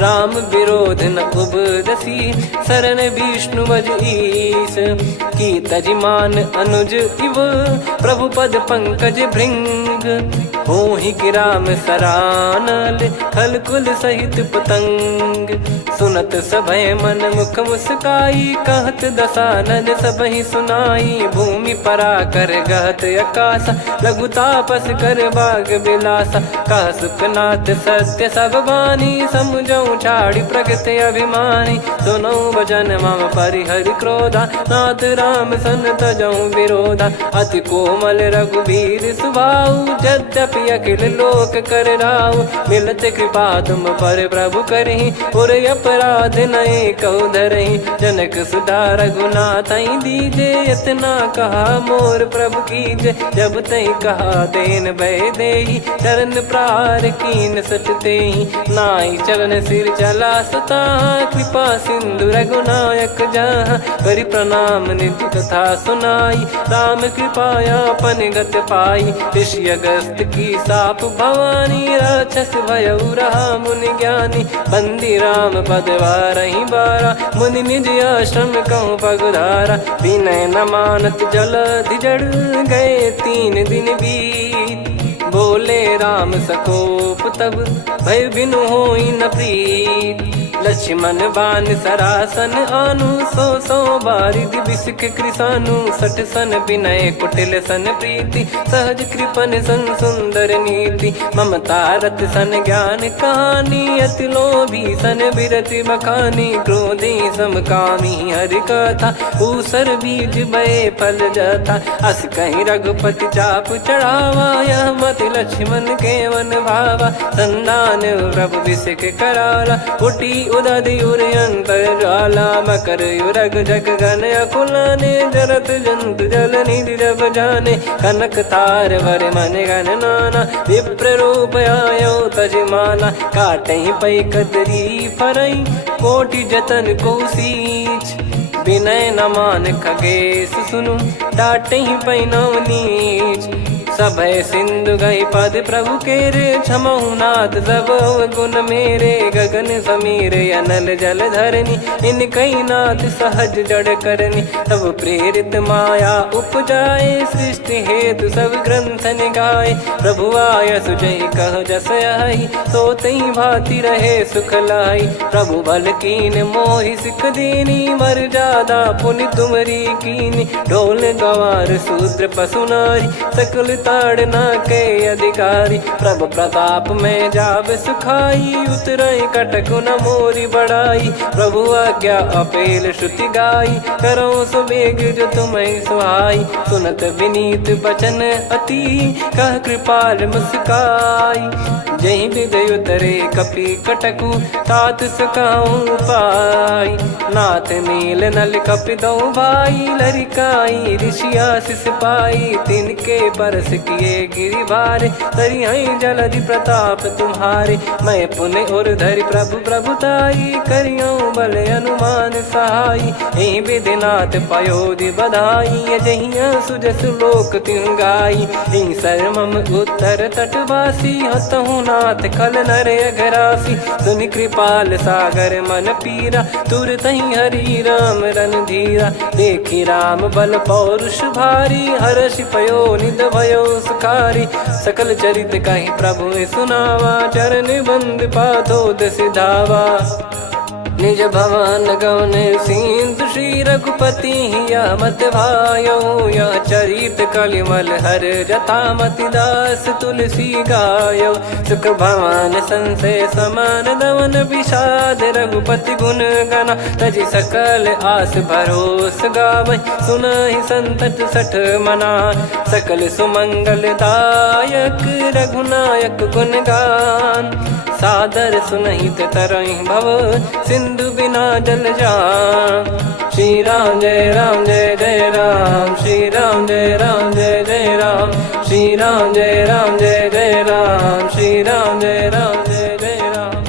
राम विरोध न उपदसी, शरण विष्णु बज ईस। की तजिमान अनुज इव, प्रभु पद पंकज भृंग। होहि कि राम सरानल, खल कुल सहित पतंग। सुनत सभय मन मुख मुस्काई, कहत दसानन सबहि सुनाई। भूमि परा कर गहत आकाशा, लघु तापस कर बाग बिलासा। कह सुखनाथ सत्य सब बानी, समझौ छाड़ी प्रगति अभिमानी। सुनो भजन मम परिहरि क्रोधा, नाथ राम सन तजौ विरोधा। अति कोमल रघुवीर सुभाऊ, यद्यपि अखिल लोक कर राऊ। मिलत कृपा तुम पर प्रभु करहि, और अपराध नए कौ धरहि। जनक सुधा रघुनाथ दीजे, इतना कहा मोर प्रभु कीजे। जब तई कहा देन भय देहि, चरण प्रार कीन सटतेहि। नाई चरण सिर चला सता, कृपा सिंधु रघुनायक जहाँ। करि प्रणाम निज कथा सुनाई, राम कृपाया पन गत पाई। ऋषि अगस्त की साप भवानी, राक्षस भयउ रहा मुनि ज्ञानी। बंदी राम पद वारहि बारा, मुनि निज आश्रम कहूँ पगधारा। विनय न मानत जलधि जड़, गए 3 दिन बीत। बोले राम सकोप तब, भय बिनु होई न प्रीत। लक्ष्मण बान सरासन आनु, 100 बारिधि बिसक कृसानु। 60 सन विनय कुटिल सन प्रीति, सहज कृपन सन सुंदर नीति। ममता रत सन ज्ञान कहानी, अति लोभी सन बिरति बखानी। क्रोधी समकामी हरि कथा, ऊसर बीज भय फल जथा। अस कहीं रघुपति चाप चढ़ावा, यह मति लक्ष्मण के वन भावा। संदान प्रभु बिसक कराला, कुटी उदधि उर अंतर ज्वाला। मकर युरग जग गन अकुलाने, जरत जंतु जल निधि जब जाने। कनक तार वर मन गण नाना, विप्र रूप आयो तजमाना। काटहि पै कतरी फरई, कोटि जतन को सींच। विनय न मान खगेश सुनु, डांटहि पै नव नीच। सभय सिंधु गई पद प्रभु केरे, क्षमहु नाथ सब गुण मेरे। गगन समीर अनल जल धरनी, इन कई नाथ सहज जड़ करनी। तब प्रेरित माया उपजाए, सृष्टि हेतु सब ग्रंथ निगाए। प्रभु आय सुजय कह जस आई, सोतहि भांति रहे सुख लाई। प्रभु बल कीन मोहि सिख दीनी, मर्यादा पुनि तुमरी कीनी। ढोल गवार शूद्र पशु नारी, सकल ताड़ना के अधिकारी। प्रभु प्रताप में जाब सुखाई, उतरई कटक न मोरी बढ़ाई। प्रभु आज्ञा अपेल श्रुति गाई, करो सुबेग जो तुम्हें सुहाई। सुनत विनीत बचन अति, कह कृपाल मुस्काई। जही विदय उतरे कपि कटकु, तात सकाऊं पाई। नाथ नील नल कपि दो भाई, लरिकाई ऋषि आशीष पाई। तिनके परस किए गिरि बारे, तरी हई जलधि प्रताप तुम्हारे। मैं पुण्य और धरि प्रभु प्रभुताई, करियो बल अनुमान सहाई। ए विधिनाथ पयोधि बधाई, जहिया सुजस लोक तिहु गाई। ए सरमम उत्तर तटवासी, हतहु नाथ खल नर अघरासी। सुनि कृपाल सागर मन पीरा, तुरत ही हरि राम रन धीरा। देखी राम बल पौरुष भारी, हर्षि पयो निध भयो सुखारी। सकल चरित कहि प्रभु सुनावा, चरण बंद पाथो सिधावा। निज भवन गौन सिंधु श्री रघुपति या मत भायो। या चरित कलिमल हर जथा मति दास तुलसी गायो। सुख भवन संशय समान दवन विषाद, रघुपति गुण गना तजि सकल आस भरोस गावै। सुनहि संतत सठ मना, सकल सुमंगल दायक रघुनायक गुण गान। सादर सुनहित तरहि भव, सिंधु बिना जल जान। श्री राम जय राम जय जय राम, श्री राम जय राम जय जय राम। श्री राम जय राम जय जय राम, श्री राम जय राम जय जय राम।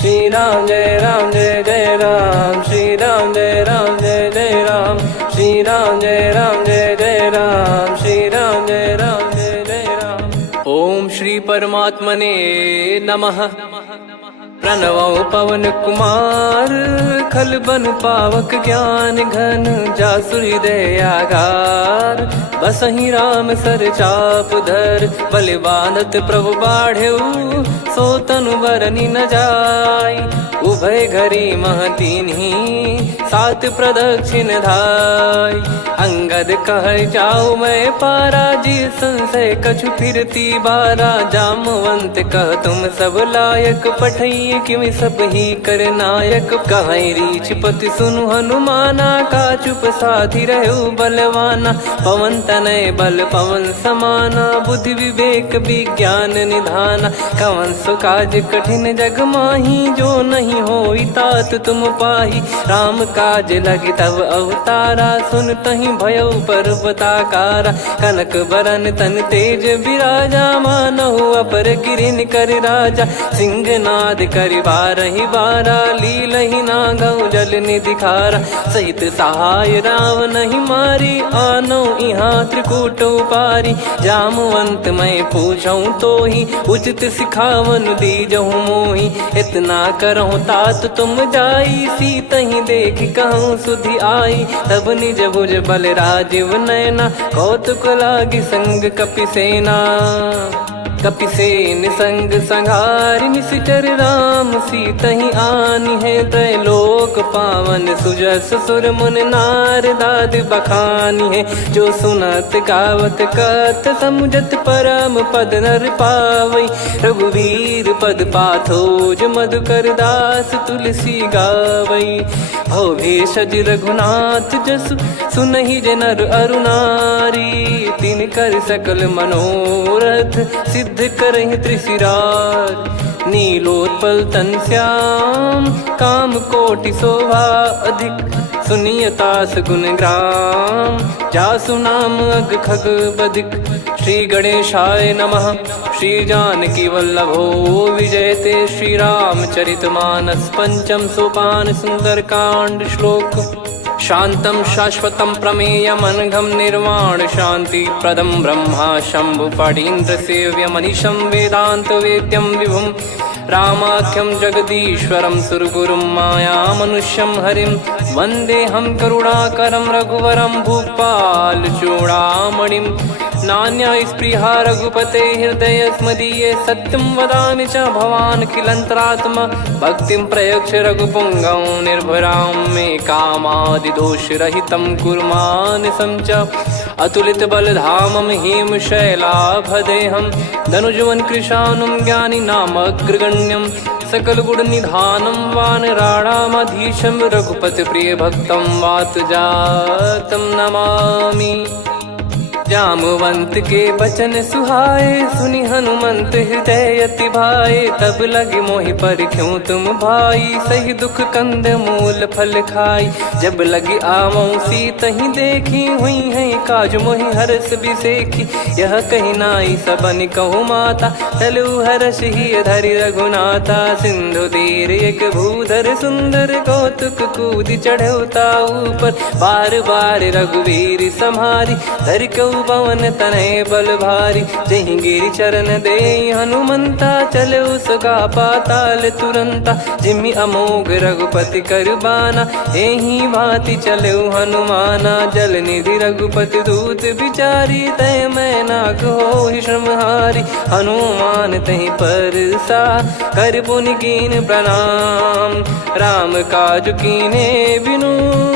श्री राम जय राम जय जय राम, श्री राम जय राम जय जय राम। श्री राम जय राम जय जय राम, श्री राम जय राम जय जय राम। ओम श्री परमात्मने नमः। प्रणवो पवन कुमार, खल बन पावक ज्ञान घन। जासु हृदय आगार, बसहि राम सर चाप धर। बल बांधत प्रभु बाढ़ेऊ, सो तनु बरनि न जाय। उभय घरी मह दीन्ही, सात प्रदक्षिण धाय। अंगद कह जाऊ मैं पारा, जी संशय कछु फिरती बारा। जामवंत कह तुम सब लायक, पठइये किमि सब ही कर नायक। कहै रीछ पति सुनु हनुमाना, का चुप साधि रहु बलवाना। पवन तनय बल पवन समाना, बुद्धि विवेक विज्ञान निधाना। कवन सो काज कठिन जग माही, जो नहीं होई तात तुम पाही। राम काज लगी तब अवतारा, सुन तहि भयो पर्वताकारा। कनक बरन तन तेज बिराजा, मानहु अपर गिरिन कर राजा। सिंहनाद करि बारहि बारा, लीलहि नागौ जल निधि खारा। सहित सहाय रावण नहीं मारी, आनो इहाँ त्रिकूट उपारी। जामवंत मैं पूछऊँ तोहि, उचित सिखावन दीजहु मोहि। इतना करहु तात तुम जाई, सीतहि देख कहूँ सुधि आई। तब निज भुज बल राजीव नयना, कौतुक लागी संग कपिसेना। कपिसेन संग संहारि, निशिचर राम सीतहि आनि है। त्रैलोक पावन सुजस सुर मुन नार, दाद बखानी है। जो सुनत गावत कथ, समुझत परम पद नर पावै। रघुवीर पद पाथोज, मधुकर दास तुलसी गावै। भवेशज रघुनाथ जसु, सुनहि जे नर अरु नारी। तिन कर सकल मनोरथ, सिद्ध करहि त्रिशिराज। नीलोत्पल तन श्याम, काम कोटि शोभा अधिक। सुनियतास गुण ग्राम, जासु नाम अग खग बदिक। श्री गणेशाय नमः। श्री जानकी वल्लभो विजयते, श्री रामचरितमानस। पंचम सोपान सुंदरकांड श्लोक। शांतं शाश्वतं प्रमेयमनघं निर्वाण शांति प्रदं ब्रह्मा शंभु फणीन्द्र सेव्य मनीषं वेदांत वेद्यं विभुं। रामाख्यं जगदीश्वरं सुरगुरुं माया मनुष्यं हरिं। वन्देऽहं करुणाकरं रघुवरं भूपाल चूडामणिं। नान्या स्पृहा रघुपते हृदय स्मदीये, सत्यं वदामि च भवानखिलन्तरात्मा। भक्तिं प्रयच्छ रघुपुङ्गं निर्भरां मे कामादिदोषरहितं कुर्मानिसं च। अतुलितबलधामं हेमशैलाभदेहं, धनुजवन कृशानुं ज्ञानिनामग्रगण्यं। सकलगुणनिधानं वानराणामधीशं, रघुपतिप्रियभक्तं वातजातं नमामि। जामवंत के बचन सुहाए, सुनि हनुमंत हृदय अति भाए। तब लगे मोहि पर क्यों तुम भाई, सही दुख कंद मूल फल खाई। जब लगी आवऊं सीतहि देखी, हुई है काज मोहि हरस बिसेखी। यह कही नाई सबन कहु माता, चलु हरष ही धरि रघुनाथा। सिंधु तीर एक भूधर सुंदर, कौतुक कूद चढ़ौता ऊपर। बार बार रघुवीर सम्हारी, धरि कऊ पवन तनय बल भारी। जहि गिरि चरण दे हनुमंता, चले उसका पाताल तुरंता। जिमि अमोघ रघुपति कर बाना, एहि भांति चले हनुमाना। जल निधि रघुपति दूत बिचारी, तय मैं नाग होहि श्रमहारी। हनुमान तहि परसा, कर पुनि कीन प्रणाम। राम काज कीने बिनु,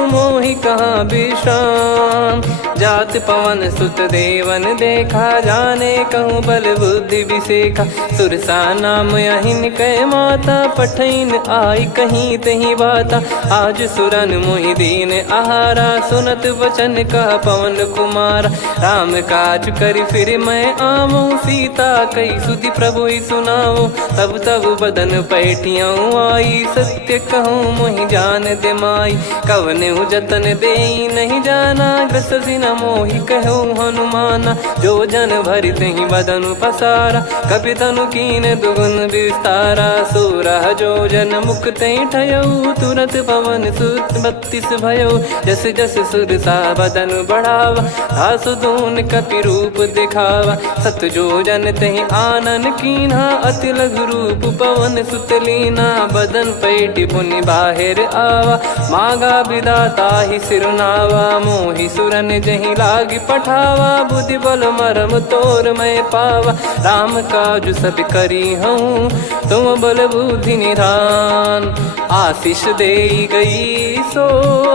मोहि कहाँ विश्राम। जात पवन सुत देवन देखा, जाने कहूँ बल बुद्धि विसेखा। सुरसा नाम अहिन कै माता, पठैन आई कहीं तहीं बाता। आज सुरन मोहि दीन आहारा, सुनत वचन कह पवन कुमारा। राम काज करि फिर मैं आवऊं, सीता कई सुधि प्रभु ही सुनाऊं। तब तब बदन पैठियाँ आई, सत्य कहूँ मोहि जान दे माई। कवने जतन दे नहीं जाना, ग्रसि न मोहि कहूँ हनुमाना। जो जन भरि तहि बदनु पसारा, कपि तनु कीन दुगुन विस्तारा। सोरह जो जन मुख तहि ठयऊ, तुरत पवन सुत 32 भयऊ। जस जस सुरसा बदन बढ़ावा, आसु दून कपि रूप दिखावा। सत जो जन तहि आनन कीन्हा, अति लघु रूप पवन सुत लीना। बदन पैटि पुनि बाहिर आवा, मांगा विधाता ही सिरुनावा। मोहि सुरन जहि लागी पठावा, बुद्धि बल मरम तोर मैं पावा। राम काज सब करी हूँ, तुम बल बुद्धि निधान। आशीष दे गई सो,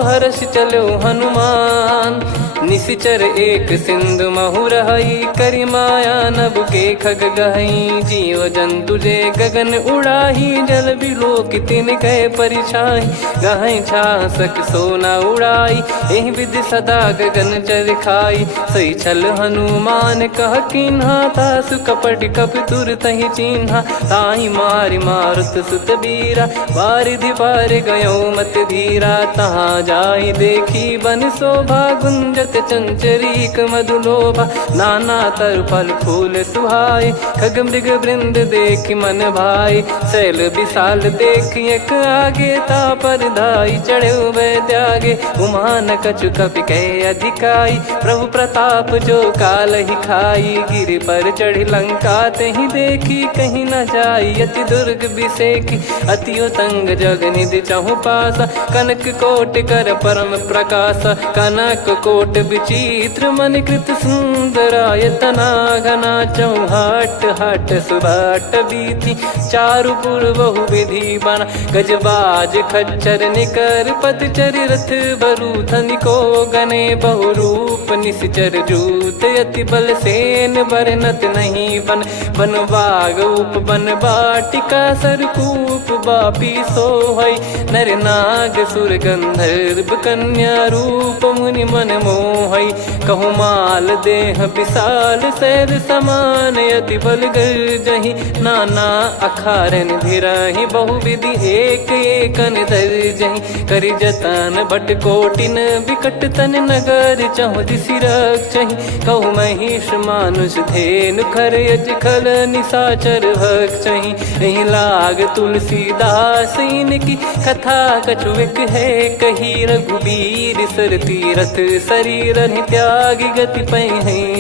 हर्ष चलो हनुमान। निशिचर एक सिंधु महु रहई, करि माया नभ के खग गहई। जीव जंतु जे गगन उड़ाही, जल बिलोक तिन कह परिछाई। गहई छासक सोना उड़ाई, एहि विधि सदा गगन चर खाई। सही छल हनुमान कह कीन्हा, तासु कपट कपि तुर तहि चिन्हा। ताहि मारि मारुत सुत बीरा, वारिधि पार गयो मत धीरा। तहाँ जाई देखी बन शोभा, गुंजत चंचरीक मधुलोभा। नाना तर फल फूल सुहाए, खग मृग वृंद देख मन भाई। शैल विशाल देख एक आगे, तापर धाई चढ़े वै त्यागे। उमा न कछु कपि कह अधिकाई, प्रभु प्रताप जो काल ही खाई। गिरि पर चढ़ी लंका तहि देखी, कहीं न जाई अति दुर्ग बिसेखी। अति उतंग जग निधि चहु पासा, कनक कोट कर परम प्रकाशा। कनक कोट विचित्र मन कृत सुंदरायतना। घना चौहाट हाट सुबाट बीती, चारु पुर बहु विधि बना। गजबाज खच्चर निकर पतचर, रथ बरु धनिको गने। बहु रूप निश्चर जूत, अति बल सेन बरनत नहीं बन। बन बाग उप बन बाटिका, सरकूप बापी सोहई। नर नाग सुर गंधर्व कन्या, रूप मुनि मन मोहई। कहु माल देह विशाल, सैर समान अति बल गर्जहि। नाना अखारन भिरहि, बहु विधि एक एकन धरजहि। करि जतन भट कोटिन, विकट तन नगर चहु दिसि रक्षहि। कहु महिष मानुष धेनु, खर यज खल निशाचर भक्षहि। एहि लाग तुलसीदास इनकी, कथा कछु एक है कही। रघुबीर सर तीरथ शरीर, त्यागी गति पै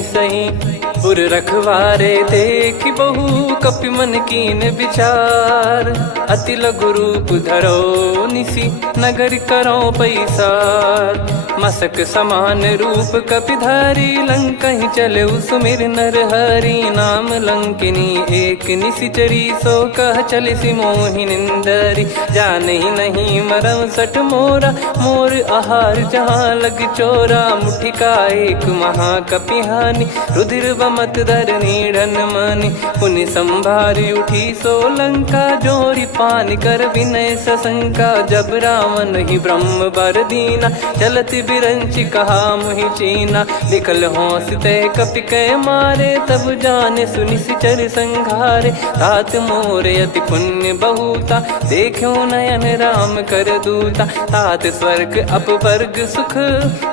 सही। पुर रखवारे देखि बहु, कपि मन कीन विचार। अति लघु रूप धरो निसी, नगर करो पैसार। मसक समान रूप कपिधारी, लंकहि चले सुमिर नर हरि। नाम लंकिनी एक निशिचरी, सो कह चलिसि मोहि निंदरी। जानहि नहीं मरम सठ मोरा, मोर आहार जहाँ लग चोरा। मुठिका एक महाकपिहानि, रुधिर मत धरनी ढन मानी। पुनि संभारी उठी सोलंका, जोरी पान कर विनय सशंका। जब रावण ही ब्रह्म बर दीना, चलत बिरंच कहा मुहि चीना। निकल होंस तय कपि कै मारे, तब जाने सुनि सिचर संघारे। तात मोर अति पुण्य बहुता, देखो नयन राम कर दूता। तात स्वर्ग अपवर्ग सुख,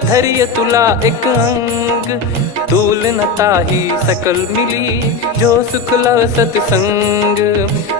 धैर्य तुला एक अंग। तूल न ताहि सकल मिली, जो सुख लव सतसंग।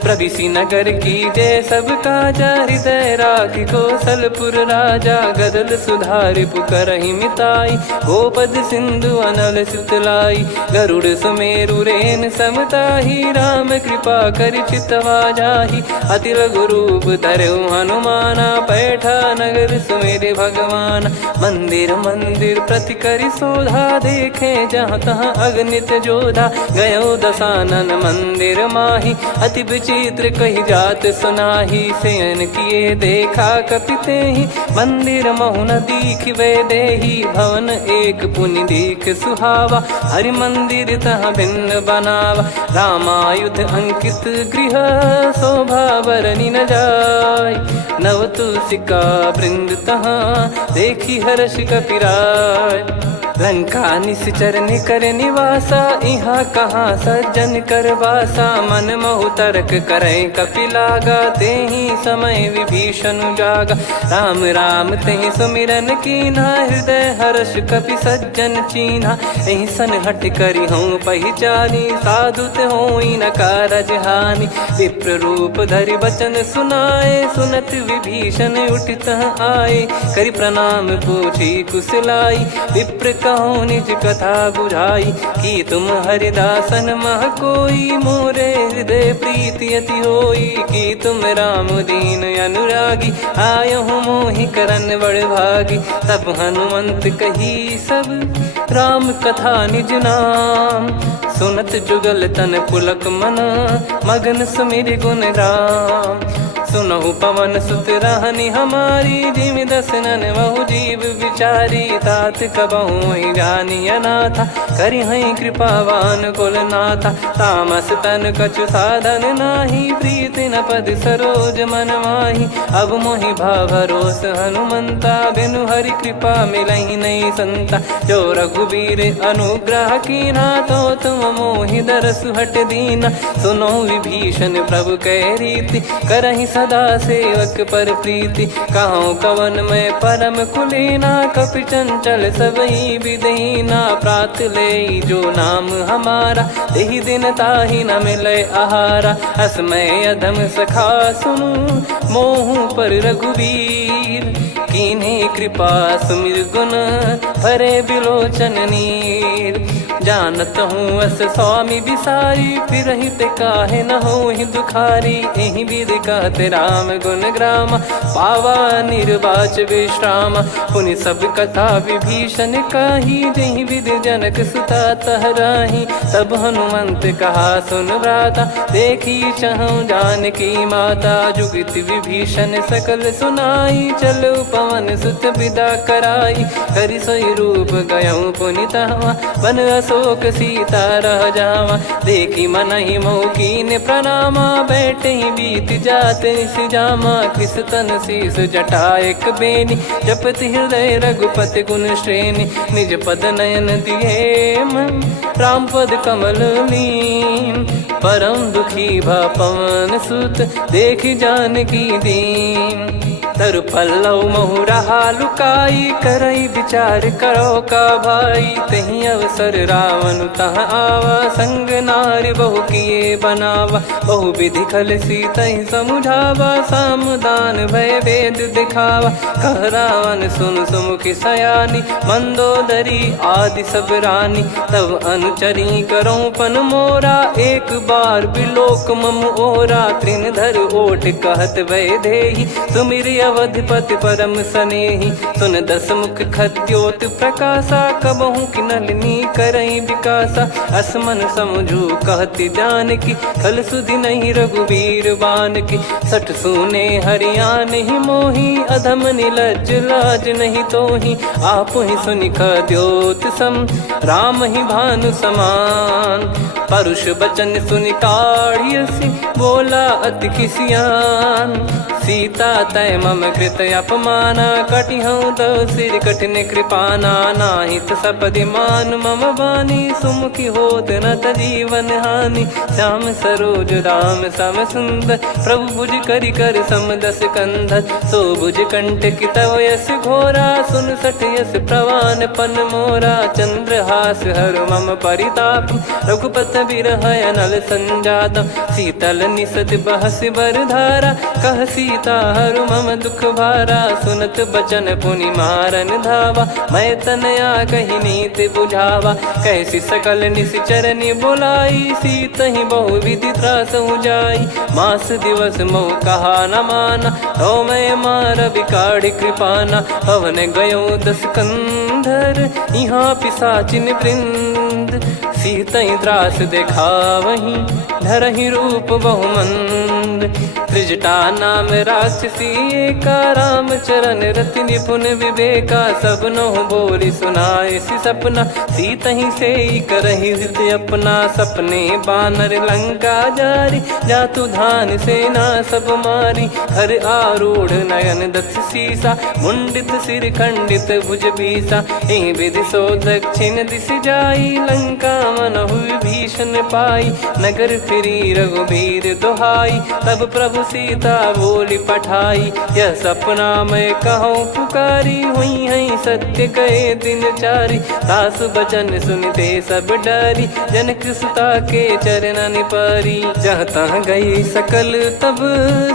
प्रविसी नगर की जय सब काजा, हृदय राखि कौशलपुर राजा। गदल सुधारि पुकारहि मिताई, गोपद सिंधु अनल सितलाई। गरुड़ सुमेरु रेन समताहि, राम कृपा कर चितवा जाहि। अति लघु रूप धरऊ हनुमाना, पैठा नगर सुमेरे भगवान। मंदिर मंदिर प्रति करि शोधा, देखे जहाँ तहाँ अगणित जोधा। गयो दशानन मंदिर माही, अति विचित्र कही जात सुनाही। शयन किए देखा कपिते ही, मंदिर महु न दीख वे देही। भवन एक पुनि दीख सुहावा, हरि मंदिर तहाँ भिन्न बनावा। रामायुध अंकित गृह, शोभा बरनी न जाय। नव तुलसी का वृंद तहाँ, देखी हर्ष कपिराय। लंका निश्चर निकर निवासा, यहाँ कहाँ सज्जन कर वासा। मन महु तर्क करें कपिलागा, तेहि समय विभीषण जागा। राम राम तेहि सुमिरन कीन्हा, हृदय हर्ष कपि सज्जन चीन्हा। एहि सन हट करि हूँ पहिचानी, साधु ते होई न कारज हानि। विप्र रूप धरि बचन सुनाए, सुनत विभीषण उठित आए। करि प्रणाम पूछी कुशलाई, विप्र कहो निज कथा बुझाई। कि तुम हरिदासन मह कोई, मोरे हृदय प्रीति अति होई। कि तुम राम दीन अनुरागी, आयहु मोहि करन बड़ भागी। तब हनुमंत कही सब, राम कथा निज नाम। सुनत जुगल तन पुलक मना, मगन सुमिर गुण राम। सुनहु पवन सुत रहनी हमारी, जिमि दसनन महु जीव विचारी। तात कबहु ही जानी अनाथा, करि हई कृपावान कुल नाथा। तामस तन कछु साधन नाही, प्रीति न पद सरोज मन माही। अब मोहि भाव भरोस हनुमंता, बिनु हरि कृपा मिलहि नहीं संता। जो रघुबीर अनुग्रह कीना, तो तुम मोहि दरसु हट दीना। सुनो विभीषण प्रभु कह रीति, करहि सदा सेवक पर प्रीति। कहूँ कवन में परम कुलीना, कपि चंचल सबई विदहीना। प्रात ले जो नाम हमारा, तेहि दिन ताहि न मिले आहारा। असमय अधम सखा सुनु, मोहु पर रघुवीर। कीन्हे कृपा सुमिर गुण, भरे बिलोचन नीर। जानत हूँ अस स्वामी बिसारी, फिर हित काहे न हो ही दुखारी। एहि विधि कहते राम गुण ग्राम, पावा निर्वाच विश्राम। पुनि सब कथा विभीषण काही, जहि विधि जनक सुता तहराही। तब हनुमंत कहा सुन भ्राता, देखी चहु जानकी माता। जुगित विभीषण सकल सुनाई, चलो पवन सुत विदा कराई। करि सोई रूप गयऊँ पुनि तहवा, बन अशोक सीता रह जावा। देखी मनहि मोह कीन्ह प्रणामा, बैठे ही बीत जात निस जामा। किस तन शीस जटा एक बेनी, जपति हृदय रघुपति गुण श्रेणी। निज पद नयन दिए मन, राम पद कमल लीन। परम दुखी भा पवन सुत, देखि जानकी दीन। तरु पल्लव महु रहा लुकाई, करई विचार करो का भाई। तहि अवसर रावण तहाँ आवा, संग नार बहु किए बनावा। बहु विधि खल सीतहि समुझावा, सामदान भय वेद दिखावा। कह रावण सुन सुमुखि सयानी, मंदोदरी आदि सब रानी। तब अनुचरी करो पन मोरा, एक बार बिलोक मम ओरा। तृण धर ओट कहत वै देहि, सुमिर अवधिपति परम सनेही। सुन दस मुख खद्योत प्रकाशा, कबहू की नलिनी करई विकासा। असमन समझू कहती जान की, खल सुधि नहीं रघुबीर बान की। सठ सुने हरियाण ही मोही, अधम निलज लाज नहीं तोही। आप ही सुनि खद्योत सम, राम ही भानु समान। परुष बचन सुनि काढ़ियसि, बोला अति किसियान। सीता तय मम कृत अपमाना, कटिहऊँ दो सिर कठिन कृपाना। नाहित सपदि मान मम बानी, सुमुखी होत न जीवन हानि। श्याम सरोज राम सम सुंदर, प्रभु भुज करि कर सम दस कंधर। सो भुज कंटक तव यस घोरा, सुन सठ यस प्रवान पन मोरा। चंद्रहास हर मम परिताप, रघुपत बिरह अनल संजातम। शीतल निसत बहस बर धारा, कह सीता हरु मम दुख भारा। सुनत बचन पुनि मारन धावा, मैं तनया कही नीत बुझावा। कैसी सकल निश्चरनि बोलाई, सीत ही बहु विधि त्रास जाई। मास दिवस मोह कहा न माना, तो मैं मार बिकाढ़ कृपाना। पवन गयो दस कंधर, यहाँ पिशाचिन वृंद। सीतई त्रास देखावहीं, धरहि रूप बहुमंद। त्रिजटा नाम राक्षसी एका, राम चरण रति निपुण विवेका। सबनो बोली सुनाए सि सपना, सीतहि से करहि हित अपना। सपने बानर लंका जारी, जातु धान सेना सब मारी। हर आरूढ़ नयन दस सीसा, मुंडित सिर खंडित भुज बीसा। एहि विधि सो दक्षिण दिश जाई, लंका मनहु भीषण पाई। नगर फिरी रघुबीर दोहाई, तब प्रभु सीता बोली पठाई। यह सपना मैं कहूँ पुकारी, हुई है सत्य कहे दिन चारी। सासु बचन सुनते सब डरी, जनक सुता के चरण परी। जहाँ तहाँ गई सकल तब,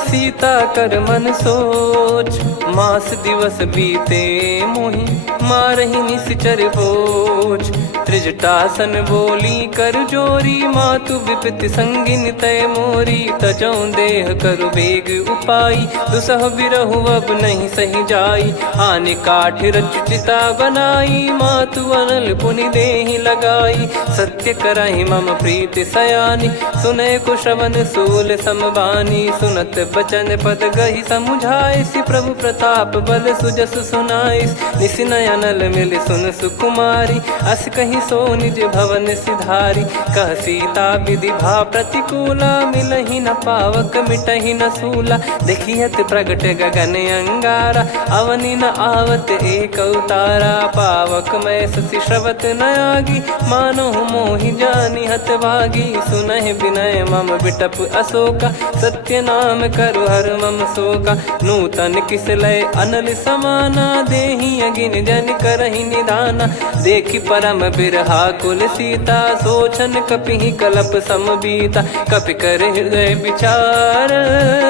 सीता कर मन सोच। मास दिवस बीते मोहि, मारहि निश्चर बोझ। त्रिजटासन बोली कर जोरी, मातु विपति संगिन तय मोरी। तजौ देह करु बेग उपाई, दुसह बिरहु अब नहीं सही जाई। आने काठ रचिता बनाई, मातु अनल पुनि देहि लगाई। सत्य करहि मम प्रीति सयानी, सुनय को श्रवण सूल समबानी। सुनत बचन पद गहि समुझाए, सि प्रभु प्रताप बल सुजस सुनाइस। निस नयनल मिल सुन सुकुमारी, अस कहि सो निज भवन सिधारी। कह सीता विधि भा प्रतिकूला, मिलहि न पावक मिटहि न सूला। देखियत प्रगट गगन अंगारा, अवनि न आवत एक अवतारा। पावक मैं ससि श्रवत न आगी, मानो मोहि जानि हत भागी। सुनहि विनय मम बिटप अशोका, सत्य नाम करु हर मम शोका। नूतन किस लय अनल समाना, देहि अगिन जन करहि निदाना। देखि परम बिरहा कुल सीता, सोचन कपिहि कलप समबीता। कपि कर हृदय विचार,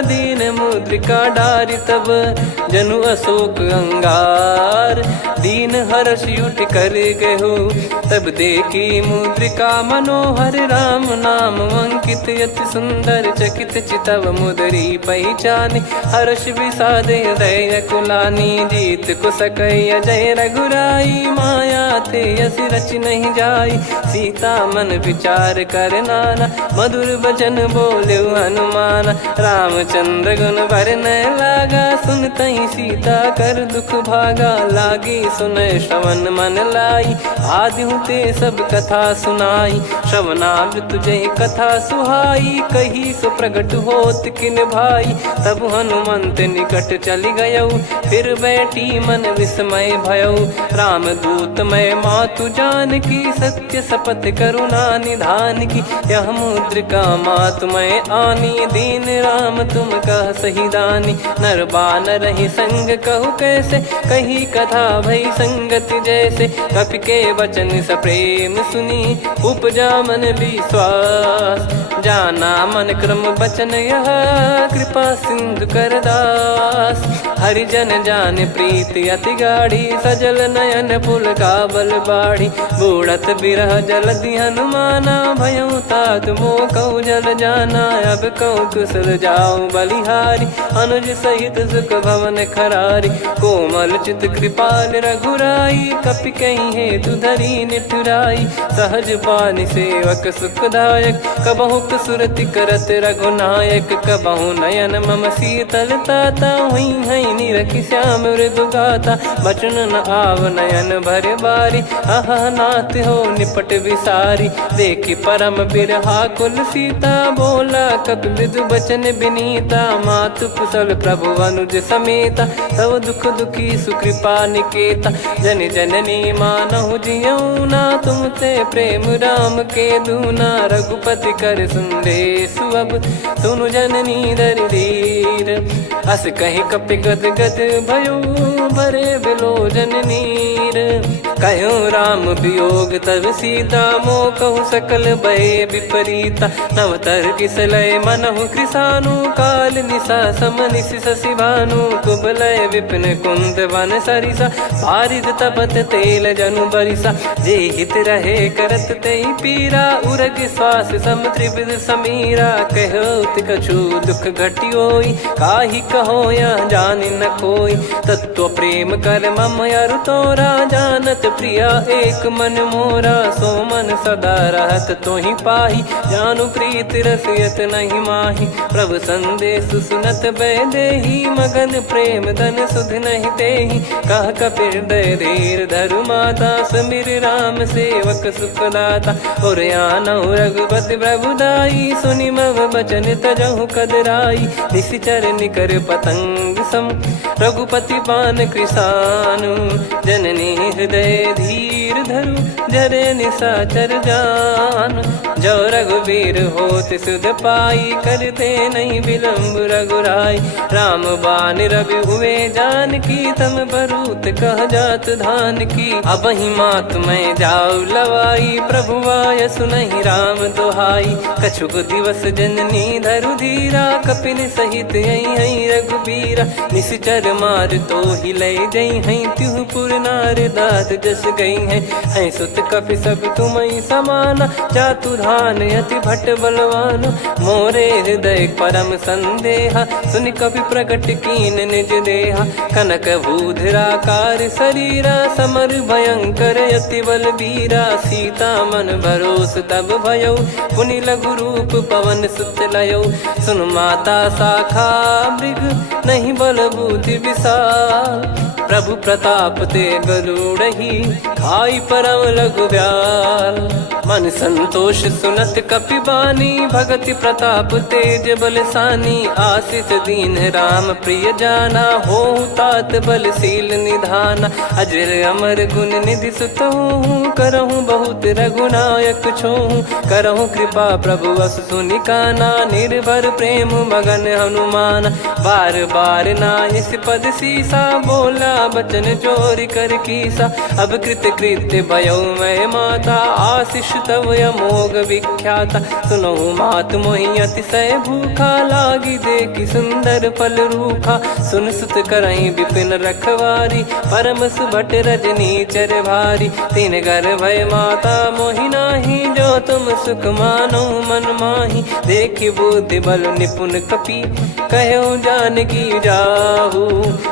दीन मुद्रिका डारि तब। जनु अशोक अंगार, दीन हर्ष उठ कर गहु। तब देखी मुद्रिका मनोहर, राम नाम अंकित अति सुंदर। चकित चितव मुदरी पहचाने, हर्ष विषाद हृदय कुलानी। जीत को सकय अजय रघुराई, माया थे यस रच नहीं जाई। सीता मन विचार कर नाना, मधुर वचन बोले हनुमान। रामचंद्र गुण भरने लागा, सुनतहि सीता कर दुख भागा। लागी सुनय श्रवण मन लाई, आदि ते सब कथा सुनाई। श्रवणाब तुझे कथा सुहाई, कही सो प्रगट होत किन भाई। तब हनुमंत निकट चली गयौ, फिर बैठी मन विस्मय भयौ। राम दूत मैं मातु जान की, सत्य शपथ करुणा निधान की। यह मुद्रिका मातु मैं आनी, दीन राम तुम कह सही दानी। नर बानर ही संग कहु कैसे, कही कथा भई संगति जैसे। कपि के वचन सप्रेम सुनी, उपजा मन विश्वास। जाना मन क्रम बचन यह, कृपा सिंधु कर दास। हरिजन जान प्रीति अति गाढ़ी, सजल नयन पुल काबल बाढ़ी। बूढ़त बिरह जलधि हनुमाना, भयउ तात मोह कहु जल जाना। अब कहु कुशल जाऊ बलिहारी, अनुज सहित सुख भवन खरारी। कोमल चित कृपाल रघुराई, कपि कहीं हेतु धरी निठुराई। सहज पानि सेवक सुखदायक, कबहु सुरति करत रघुनायक। कबहु नयन मम शीतल ताता, हुई है निरखि श्याम मृदु गाता। बचन न आव नयन भर बारी, अह नाथ हो निपट विसारी। देखि परम बिरहा कुल सीता, बोला कपि मृदु बचन बिनीता। मातु कुशल प्रभु अनुज समेता, तव दुख दुखी सुकृपा निकेता। जन जननी मानहु जियऊ ना, तुम ते प्रेम राम के दूना। रघुपति कर संदेशु अब, सुनु जननी दर धीर। अस कहीं कपि गद गद भयो, भरे बिलोचन नीर। कहूँ राम वियोग तब सीता, मोह कहूँ सकल भय विपरीता। नवतर किसलय मनहु कृसानु, काल निशा समनिश शशि भानु। कुबलय विपिन कुंद वन सरिसा, पारिद तपत तेल जनु बरिसा। जे हित रहे करत तेहि पीरा, उरग श्वास सम त्रिविध समीरा। कहत कछु दुख घटियोई, काहि कहो या जानि न कोई। तत्व प्रेम कर मम अरु तोरा, जानत प्रिया एक मन मोरा। सो मन सदा रहत तोहि पाही, जानु प्रीत रसियत नहीं माही। प्रभु संदेश सुनत बैदेही, मगन प्रेम धन सुध नहीं तेहि। कह कपिर दय धीर धरु माता, समिर राम सेवक सुखदाता। और आनहु रघुपति प्रभुदाई, सुनि मम बचन तजहु कदराई। निशिचर निकर पतंग सम, रघुपति पान कृसानु। जननी हृदय धीर धरु, जरे निशाचर जान। जो रघुवीर होत सुध पाई, करते नहीं विलम्ब रघुराई। राम बान रवि हुए जानकी, तम बरूत कह जात धान की। अब ही मात मैं जाऊ लवाई, प्रभु आय सुनहि राम दोहाई। कछुक दिवस जननी धरु धीरा, कपिन सहित यही रघुबीरा। निश्चर मार तो ही लय जई हैं, त्युह पुर नार दात जस गई हैं। सुत कपि सब तुमहि समाना, जातु धान अति भट बलवान। मोरे हृदय परम संदेहा, सुनि कपि प्रकट कीन निज देहा। कनक भूधराकार शरीरा, समर भयंकर अति बल बीरा। सीता मन भरोस तब भयउ, पुनि लघु रूप पवन सुत लयउ। सुन माता शाखा मृग, नहीं बल बुद्धि विशाल। प्रभु प्रताप ते गरुड़हि, खाई परम लघु ब्याल। मन संतोष सुनत कपि बानी, भगति प्रताप तेज बलसानी। आशीष दीन राम प्रिय जाना, होहु तात बलशील निधाना। अजर अमर गुण निधि सुतहु, करहु बहुत रघुनायक छोहु। करहु कृपा प्रभु अस सुनि काना, निर्भर प्रेम मगन हनुमान। बार बार नायस पद सीसा, बोला बचन चोरी कर कीसा। अब कृत कृत्य भयो मैं माता, आशीष तव अमोघ विख्याता। सुनहु मात मोहि अतिशय भूखा, लागी देखि सुंदर फल रूखा। सुन सुत करहि विपिन रखवारी, परम सुभट रजनी चर भारी। तीन घर भय माता मोहि नाही, जो तुम सुख मानो मन माही। देखि बुद्धि बल निपुण कपि, कहु जानकी जाहू।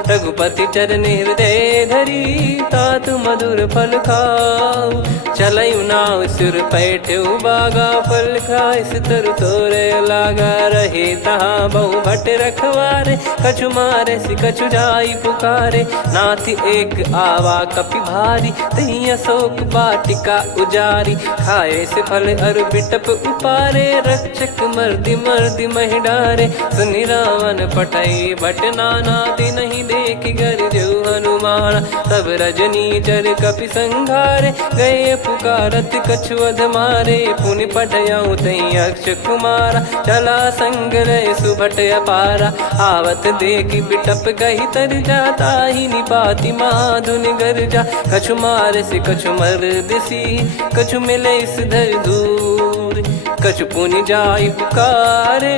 रघुपति चरण हृदय धरी, तात मधुर फल खाऊ। चलयु नाव सुर पैठ्यु बागा, फल खाय सितर तोरे लागा। रहे तहाँ बहु भट रखवारे, कछु मारे सि कछु जाई पुकारे। नाथ एक आवा कपि भारी, तही अशोक वाटिका उजारी। खाए से फल अर बिटप उपारे, रक्षक मर्दि मर्दि महि डारे। सुनि रावण पटई भट नाना, तिनहि देखि गरजउ हनुमान। तब रजनी चर कपि संघारे, गए पुकारत कछु अध मारे। पुनि पटयउ तई अक्ष कुमारा, चला संग रहे सुभट अपारा। आवत देखि बिटप गहि तर जाता, ही निपाति माधुनि गर्जा। कछु मार से कछु मर्दिसी, कछु मिले इस धर दूर। कछु पुनि जाई पुकारे,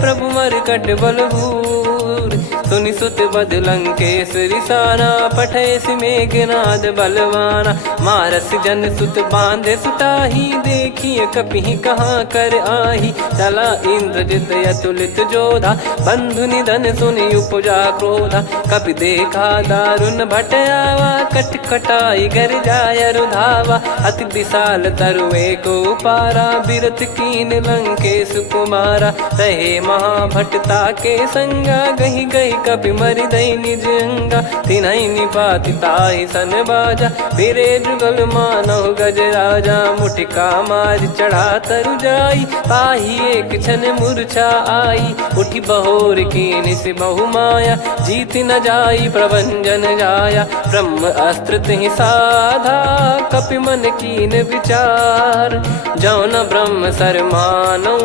प्रभु मरकट बलभूर। सुनि सुत बद लंकेश्वरी साना, पठेसि मेघनाद बलवाना। मारस जन सुत बांधे सुताही, देखिए कपि कहाँ कर आही। चला इंद्रजित अतुलित जोधा, बंधु निधन सुनि उपजा क्रोधा। कपि देखा दारुण भट आवा, कट कटाई घर जाय रुधावा। अति विशाल तरुए को पारा, बिरत कीन लंकेश कुमारा। रहे महाभटता के संगा, गही गही कपि मरि दई निज अंगा। तिन्हि निपाति ताहि सन बाजा, फिरे जुगल मानव गज राजा। मुटिका मार चढ़ा तरु जाई, पाही एक क्षण मूर्छा आई। उठी बहोर कीन से बहु माया, जीत न जाई प्रभंजन जाया। ब्रह्म अस्त्र तिहि साधा, कपि मन कीन विचार। जौ न ब्रह्म सर मानौ,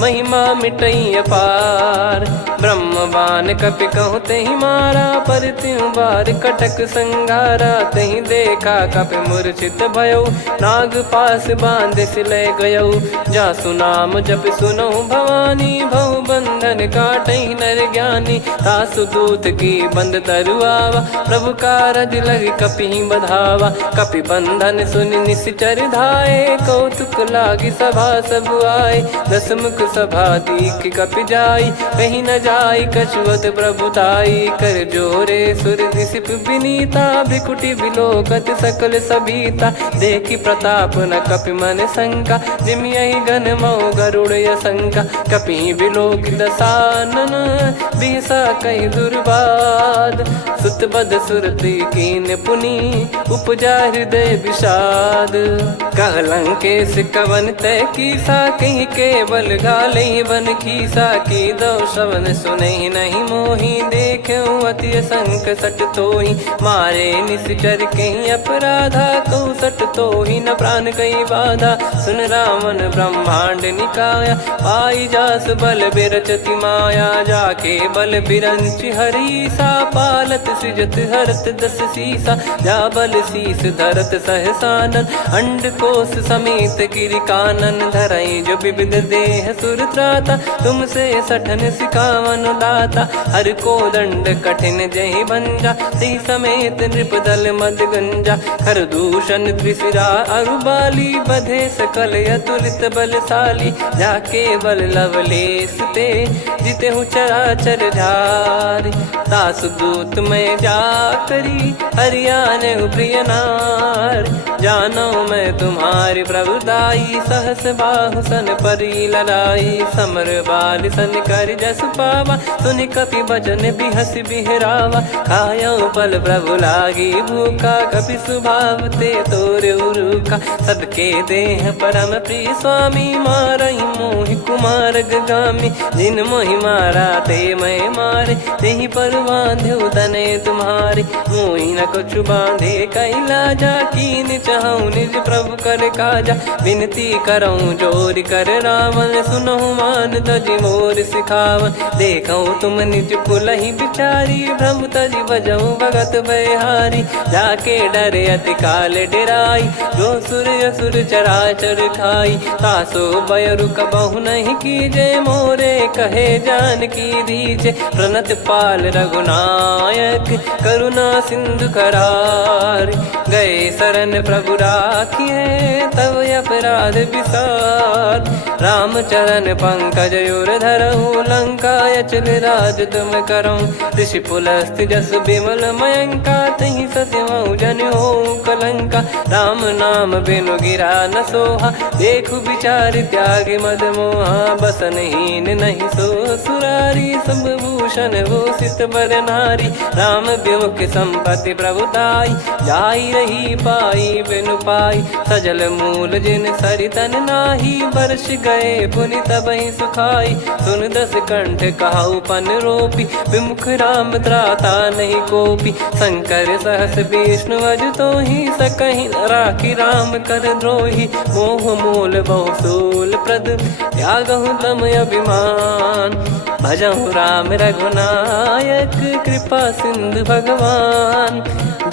महिमा मिटई अपार। ब्रह्म बान कपि कहूँ तेहि मारा, पर त्यों बार कटक संगारा। तहि देखा कपि मूर्छित भयौ, नाग पास बांध सिले गयौ। जासु नाम जप सुनौ भवानी, भव बंधन काटहि नर ज्ञानी। तासु दूत की बंद तरुआवा, प्रभु कारज लग कपि बधावा। कपि बंधन सुनि निश्चर धाये, कौतुक लागी सभा सब आए। दसमुख सभा दीख कपि जाई, कहीं न जाई कछुअत प्रभुताई। कर जोरे सुर दिसिप विनीता, भिकुटी बिलोकत सकल सबीता। देखी प्रताप न कपि मन शंका, जिमियहि गन मऊ गरुड़ असंका। कपि बिलोक दसानन, बिहसा कहि दुर्बाद। सुत बद सुरति कीन पुनि, उपजा हृदय विषाद। कह लंकेश कवन तय कीसा, कहीं केवल गाले बन खीसा। की दो श्रवण सुनहि नहीं मोही, देखऊं अति संक सट तोहि। मारे निश्चर कहीं अपराधा, कहूँ सट तोहि न प्राण कहीं बाधा। सुन रावण ब्रह्मांड निकाया, पाई जास बल बिरचति माया। जाके बल बिरंच हरीसा, पालत सृजत हरत दस सीसा। जा बल शीस धरत सहसानन, अंड कोश समेत गिरि कानन। धरई जो विविध देह सुर त्राता, तुमसे सठन सिखावन दाता। हर को दंड कठिन जहि भंजा, ती समेत नृपदल मद गंजा। खर दूषण त्रिशिरा अरुबाली, बधे सकल अतुलित बलशाली। जाके बल लवलेस ते, जिते हूँ चराचर झारी। तासु दूत मैं जा करी, हरियाने प्रिय नार। जानो मैं तुम्हारी प्रभुताई, सहस बाहु सन परी ललाई। समर बाल सन कर जस पावा, सुनि कपि बचन बिहस बिहरावा। खायौ पल प्रभु लागी भूखा, कपि स्वभाव ते तोरे उरुखा। सबके देह परम प्रिय स्वामी, मारहि मोहि कुमार गामी। जिन मोहि मारा ते मैं मारे, तेहि पर बांधो तनय तुम्हारे। मोहि न कुछ बांधे कैलाजा, कीन चाहूं निज प्रभु कर काजा। विनती करऊं जोर कर रावण, सुनहु मान तजि मोर सिखावन। देखऊं तुम निज कुलहि बिचारी, भ्रम तजि बजऊं भगत बहारी। जाके डरे अति काल डेराई, जो सुर असुर चराचर खाई। तासो बयरु कबहु नहीं कीजे, मोरे कहे जान की दीजे। प्रणत पाल रघुनायक, करुणा सिंधु करार। गए शरण प्रभु राखिए, तब अपराध विसार। राम चरण पंकज उर धरऊं, लंका अचल राज तुम करऊं। ऋषि पुलस्त जस विमल मयंका, तहि सत्यमऊ जन हो कलंका। राम नाम बिनु गिरा न सोहा, देखु विचार त्याग मद मोहा। बसनहीन नहीं सो सुरारी, सब भूषण भूषित बर नारी। राम विमुख संपत्ति प्रभुताई, जाई रही पाई बिनु पाई। सजल मूल जिन सरितन नाही, वर्ष गए पुनि तबहि सुखाई। सुन दस कंठ कहाऊ पन रोपी, विमुख राम त्राता नहीं कोपी। शंकर सहस विष्णु अज तोहि, सकहि न राखी राम कर द्रोही। मोह मूल बहु सूल प्रद, त्यागहु तम अभिमान। भजहु राम रघुनायक, कृपा सिंधु भगवान।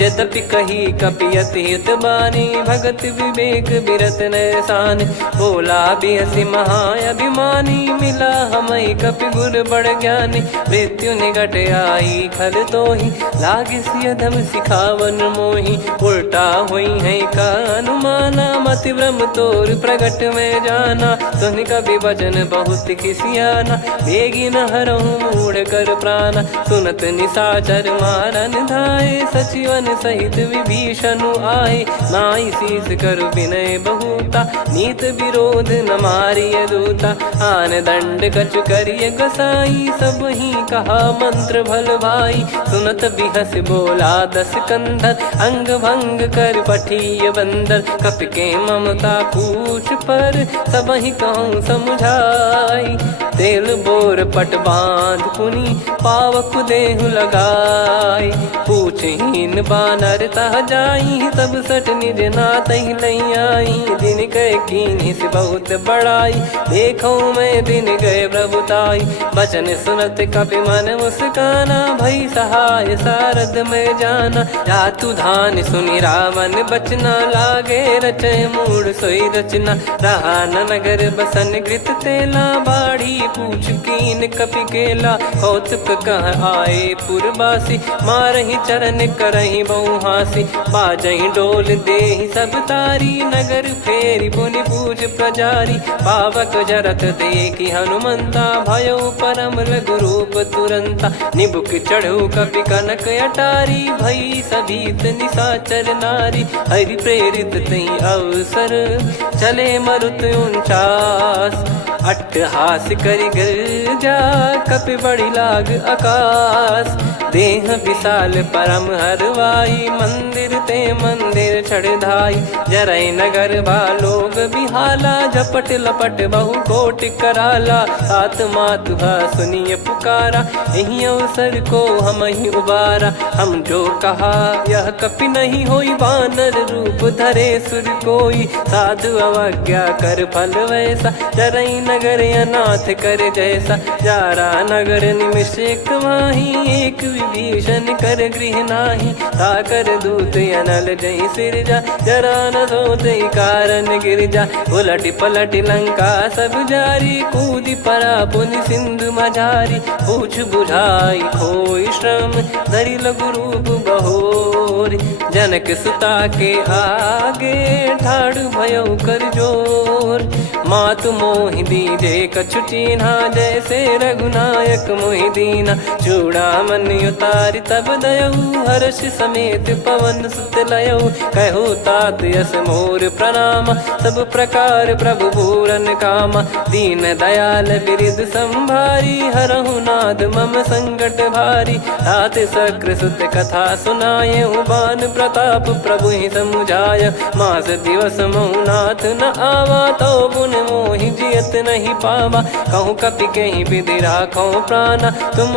यद्यपि कही कपियत हित बानी, भगत विवेक बिरत नैसान। बोला बिहसी महाअभिमानी, मिला हमई कपि गुर बड़ ज्ञानी। मृत्यु निकट आई खल तोहि, लागे सिय धम सिखावन मोहि। उल्टा हुई है का अनुमाना, मति भ्रम तोर प्रगट में जाना। सुन कवि वचन बहुत खिसियाना, बेगी न हरहु मूढ़ कर प्राण। सुनत निशाचर मारन धाये, सचिवन सहित विभीषण आए। नाई शीस कर विनय बहुता, नीत विरोध न मारिय दूता। आन दंड कछु करिय गोसाई, सब ही कहा मंत्र भल भाई। सुनत बिहस बोला दस कंधर, अंग भंग कर पठिय बंदर। कपि के ममता पूछ पर, सब ही कहूँ समझाई। तेल बोर पट बांध पुनि, पावक देहु लगाई। पूछहीन बानर तह जाई, तब सट निज नाथ लई आई। दिन गए कीन्ही से बहुत बड़ाई, देखो मैं दिन गए प्रभुताई। बचन सुनत कपि मन मुस्काना, भई सहाय सारद में जाना। जातु धान सुनि रावण बचना, लागे रचय मूढ़ सोई रचना। रहा न नगर बसन कृत तेला, बाढ़ी पूछ कीन कपि केला। कौतुक कह आए पुरबासी, मारहि चरण करहि बहु हासी। बाजहि डोल देहि सब तारी, नगर फेरी पुनि पूज प्रजारी। पावक जरत देखि हनुमंता, भयो परम रघुरूप तुरंता। निबुक चढ़ऊ कपि कनक अटारी, भई सभीत निशाचर नारी। हरि प्रेरित तई अवसर, चले मरुत 49। अट्टहास करि गर्जा, कपि बड़ी लाग आकाश। देह विशाल परम हरवाई, मंदिर ते मंदिर चढ़ धाई। जरई नगर बालोग बिहाला, झपट लपट बहु कोटि कराला। आत्मातु सुनिय पुकारा, यही अवसर को हम ही उबारा। हम जो कहा यह कपि नहीं होई, वानर रूप धरे सुर कोई। साधु अवज्ञा कर फल वैसा, जरई नगर अनाथ कर जैसा। जारा नगर निमिष एक माही, एक विभीषण कर गृह नाही। ताकर दूत अनल जय सिरजा, जरा न सोते कारण गिर जा। उलट पलट लंका सब जारी, कूदी परा पुनि सिंधु मझारी। पूछ बुझाई खोई श्रम, धरि लघु रूप बहोरी। जनक सुता के आगे, ठाड़ भयो कर जोर। मातु मोहि दीजे कछु चीन्हा, जैसे रघुनायक मोहि दीना। चूड़ामन उतारि तब दयऊ, हर्ष समेत पवन सुत लयऊ। कहु तात यस मोर प्रणाम, सब प्रकार प्रभु पूरन कामा। दीन दयाल बिरिद संभारी, हरहु नाद मम संकट भारी। तात सक्र सुत कथा सुनायहु, बान प्रताप प्रभु ही समुझाय। मास दिवस महु नाथ न आवा, तो पुन मोहि जियत नहीं पावा। कहूँ कपि कहीं विधि राखो प्राणा, तुम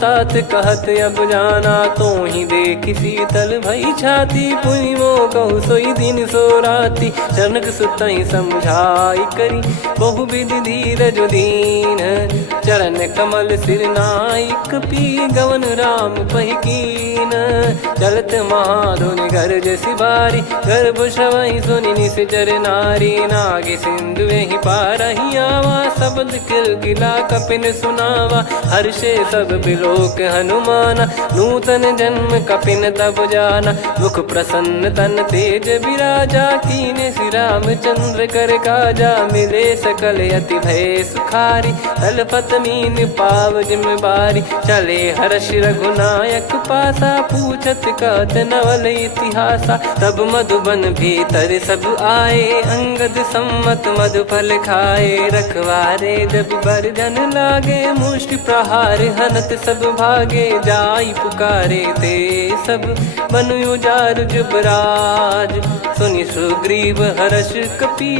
तात कहत अब जाना। तो ही देखी शीतल भई छाती, पुनि मो कहु सोई दिन सो राती। जनक सुतहि समझाई करी, बहु विधि धीरज दीन। चरण कमल सिर नाई, कपि गवन राम पहि कीन। चलत महाधुनि गरज सिबारी, गर्भ श्रवहि सुनि निश्चर नारी। नागे सिंधु ही पारहि आवा, शब्द किलकिला कपिन सुनावा। हर्षे सब बिलोक हनुमाना, नूतन जन्म कपिन तब जाना। मुख प्रसन्न तन तेज विराजा, कीने श्री रामचंद्र कर काजा। मिले सकल अति भय सुखारी, तलपत मीन पाव जिम बारी। चले हर्ष रघुनायक पासा, पूछत कहत नवल इतिहासा। तब मधुबन भीतर सब आए, अंगद सम्मत मधुफल खाए। रखवारे जब बरजन लागे, मुष्टि प्रहार हनत सब भागे। जाई पुकारे ते सब, बनु उजार जुबराज। सुनि सुग्रीव हर्ष कपि,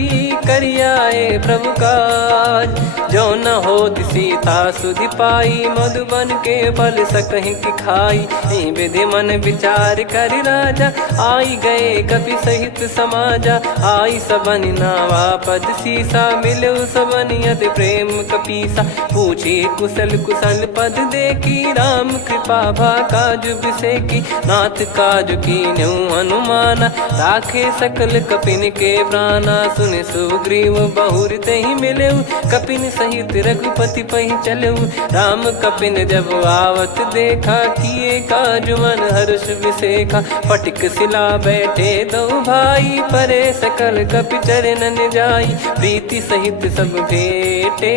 करियाए प्रभु काज। जो न होत सीता सुधि पाई, मधुबन के फल सकहि कि खाई। विधि मन विचार कर राजा, आई गए कपि सहित समाजा। आई सबन नावा पद सीसा, मिलो सबन यति प्रेम कपीसा। पूछी कुशल कुशल पद देखी राम कृपा भा काज बिसेकी। नाथ काज कीन्हु हनुमाना राखे सकल कपिन के प्राणा। सुन सुग्रीव बहुर तेहि मिलेउ कपिन सहित रघुपति पहि चलेउ। राम कपिन जब आवत देखा किए काज मन हर्ष विसेखा। फटिक सिला बैठे दो भाई परे सकल कपि चरणन जाई। प्रीति सहित सब भेटे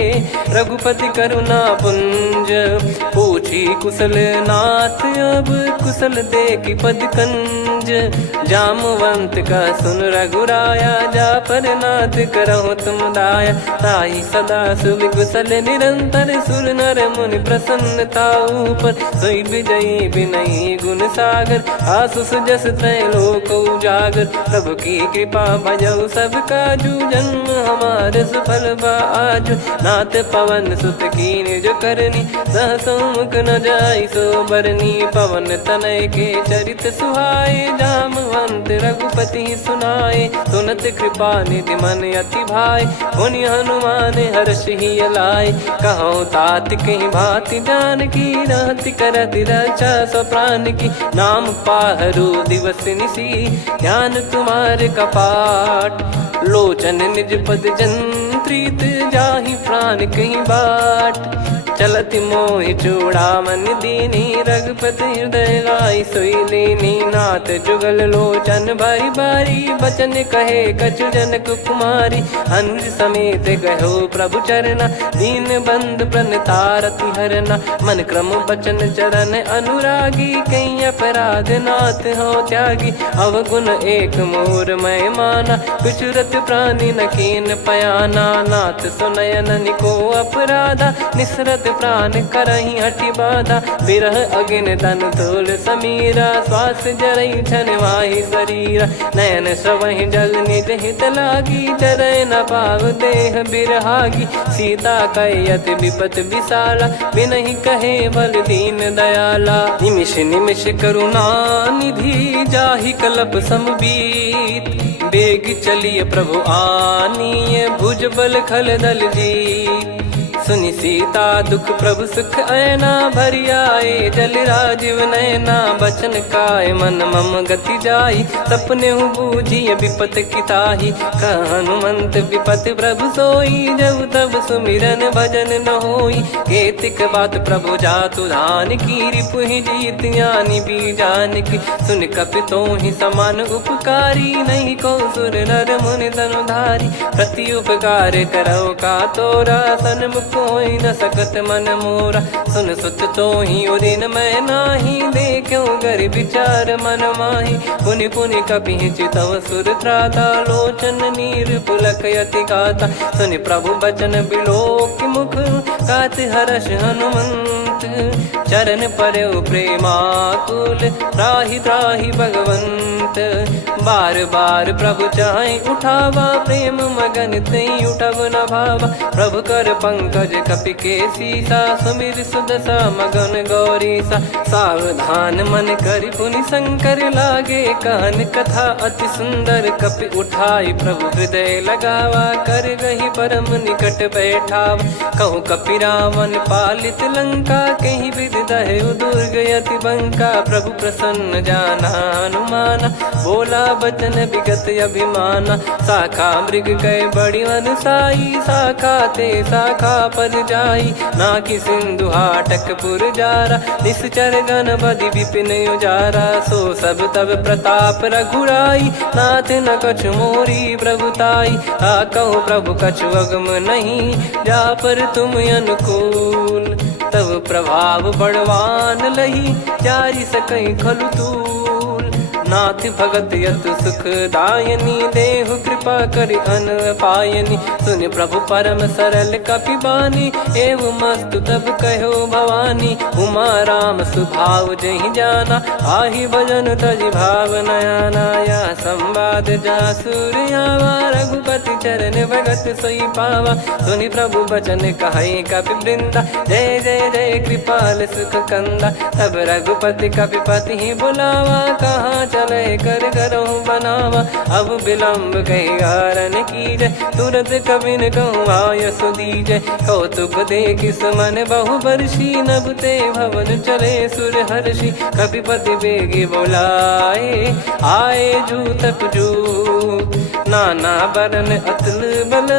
रघुपति करुणा पुंज। पूछी कुशल नाथ अब कुशल देखि पद कंज। जामवंत का सुन रघुराया जा पर नाथ करहु तुम दाया। ताहि सदा सुविकुशल निरंतर सुर नर मुनि प्रसन्नता ऊपर। सोई विजयी विनयी गुण सागर आसु सुजस त्रैलोक उजागर। प्रभु की कृपा भजऊ सब काजू जन्म हमार सफल बा आजु। नाथ पवन सुत कीन्ह जो करनी सहसो मुख न जाई सो बरनी। पवन तनय के चरित सुहाए जामवंत रघुपति सुनाए। सुनत कृपा निधि मन अति भाई पुनि हनुमान हर्ष ही लाए। कहूँ तात कहीं भांति जानकी रहति करति रक्षा सो प्राण की। नाम पाहरु दिवस निसी ध्यान तुम्हारे कपाट। लोचन निज पद जंत्रित जाहि प्राण कहीं बाट। चलति मोहि चूड़ामन दीनी रघुपति हृदय लाई सोई लीनी। नाथ जुगल लोचन बारी बारी बचन कहे कछु जनक कुमारी। अनुज समेत गहो प्रभु चरना दीन बंधु प्रणतारति हरना। मन क्रम बचन चरण अनुरागी कहीं अपराध नाथ हो त्यागी। अवगुण एक मोर मैं माना कुछुरत प्राणी न कीन पयाना। नाथ सुनयन को अपराधा निसरत प्राण करही हटि बाधा। बिरह अगिन तन तोल समीरा श्वास जरई छन वाहि शरीरा। नयन सवहि जल निज हित लागी चरय न पाव देह बिरहागी। सीता कयत विपत विशाला बिनहि कहे बल दीन दयाला। निमिष निमिष करुणा निधि जाहि कलप समबीत। बेग चलिए प्रभु आनीय भुज बल खल दल जी। सुनि सीता दुख प्रभु सुख ऐना भरि आए। जल राजीव नैना बचन काय मन मम गति जाई। सपने हूँ बूझिए विपत किताही हनुमंत विपत प्रभु सोई। जब तब सुमिरन भजन न होई। केतिक बात प्रभु जातु धान की रिपुहि जीत ज्ञानी बीजान की। सुन कपि तोहि समान उपकारी नहीं को सुर नर मुनि तनुधारी। प्रति उपकार करो का तोरा सन्मुख कोई न सकत मन मोरा। सुन सुत तो ही उदिन मैं नाही देखो गर विचार मन माही। पुनि पुनि कपि चितव सुर त्राता लोचन नीर पुलक यति गाता। सुनि प्रभु बचन बिलोक मुख गात हर्ष हनुमंत। चरण परउ प्रेमाकुल त्राहि त्राहि भगवंत। बार बार प्रभु चाहि उठावा प्रेम मगन तई उठब न भावा। प्रभु कर पंकज कपि के सीसा सुमिर सुदशा मगन गौरीसा। सावधान मन करि पुनि शंकर लागे कहन कथा अति सुंदर। कपि उठाई प्रभु हृदय लगावा कर गही परम निकट बैठावा। कहूँ कपि रावण पालित लंका कहीं विधि दहेउ दुर्ग यति बंका। प्रभु प्रसन्न जाना हनुमाना बोला बचन विगत अभिमाना। शाखा मृग गए बड़ी अनुसाई शाखा ते शाखा पर जाई। नाकि सिंधु हाटक पुर जारा निश्चर गण बदि विपिन उजारा। सो सब तब प्रताप रघुराई नाथ न कछु मोरी प्रभुताई। कहो प्रभु कछु अगम नहीं जा पर तुम अनुकूल। तब प्रभाव बड़वान लही जारी सकई खलु तूल। नाथ भगत यत सुख दायनी देहु कृपा करि अन पायनी। सुन प्रभु परम सरल कपि बानी एव मस्तु तब कहो भवानी। उमा राम सुभाव जहि जाना आहि भजन तजि भाव नयाना। या संवाद जासुर आवा रघुपति चरण भगत सोई पावा। सुनि प्रभु बचन कहै कपि वृंदा जय जय जय कृपाल सुख कंदा। तब रघुपति कपि पति ही बुलावा कहाँ चले कर करहु बनावा। अब विलम्ब कही कारण की जय तुरंत कबिन कहूँ आयस दीजय। कौतुक देखि सुमन बहु बरसी नभते भवन चले सुर हर्षि। कपिपति बेगी बोलाए आए जूतक जू। नाना बरन अतुल बल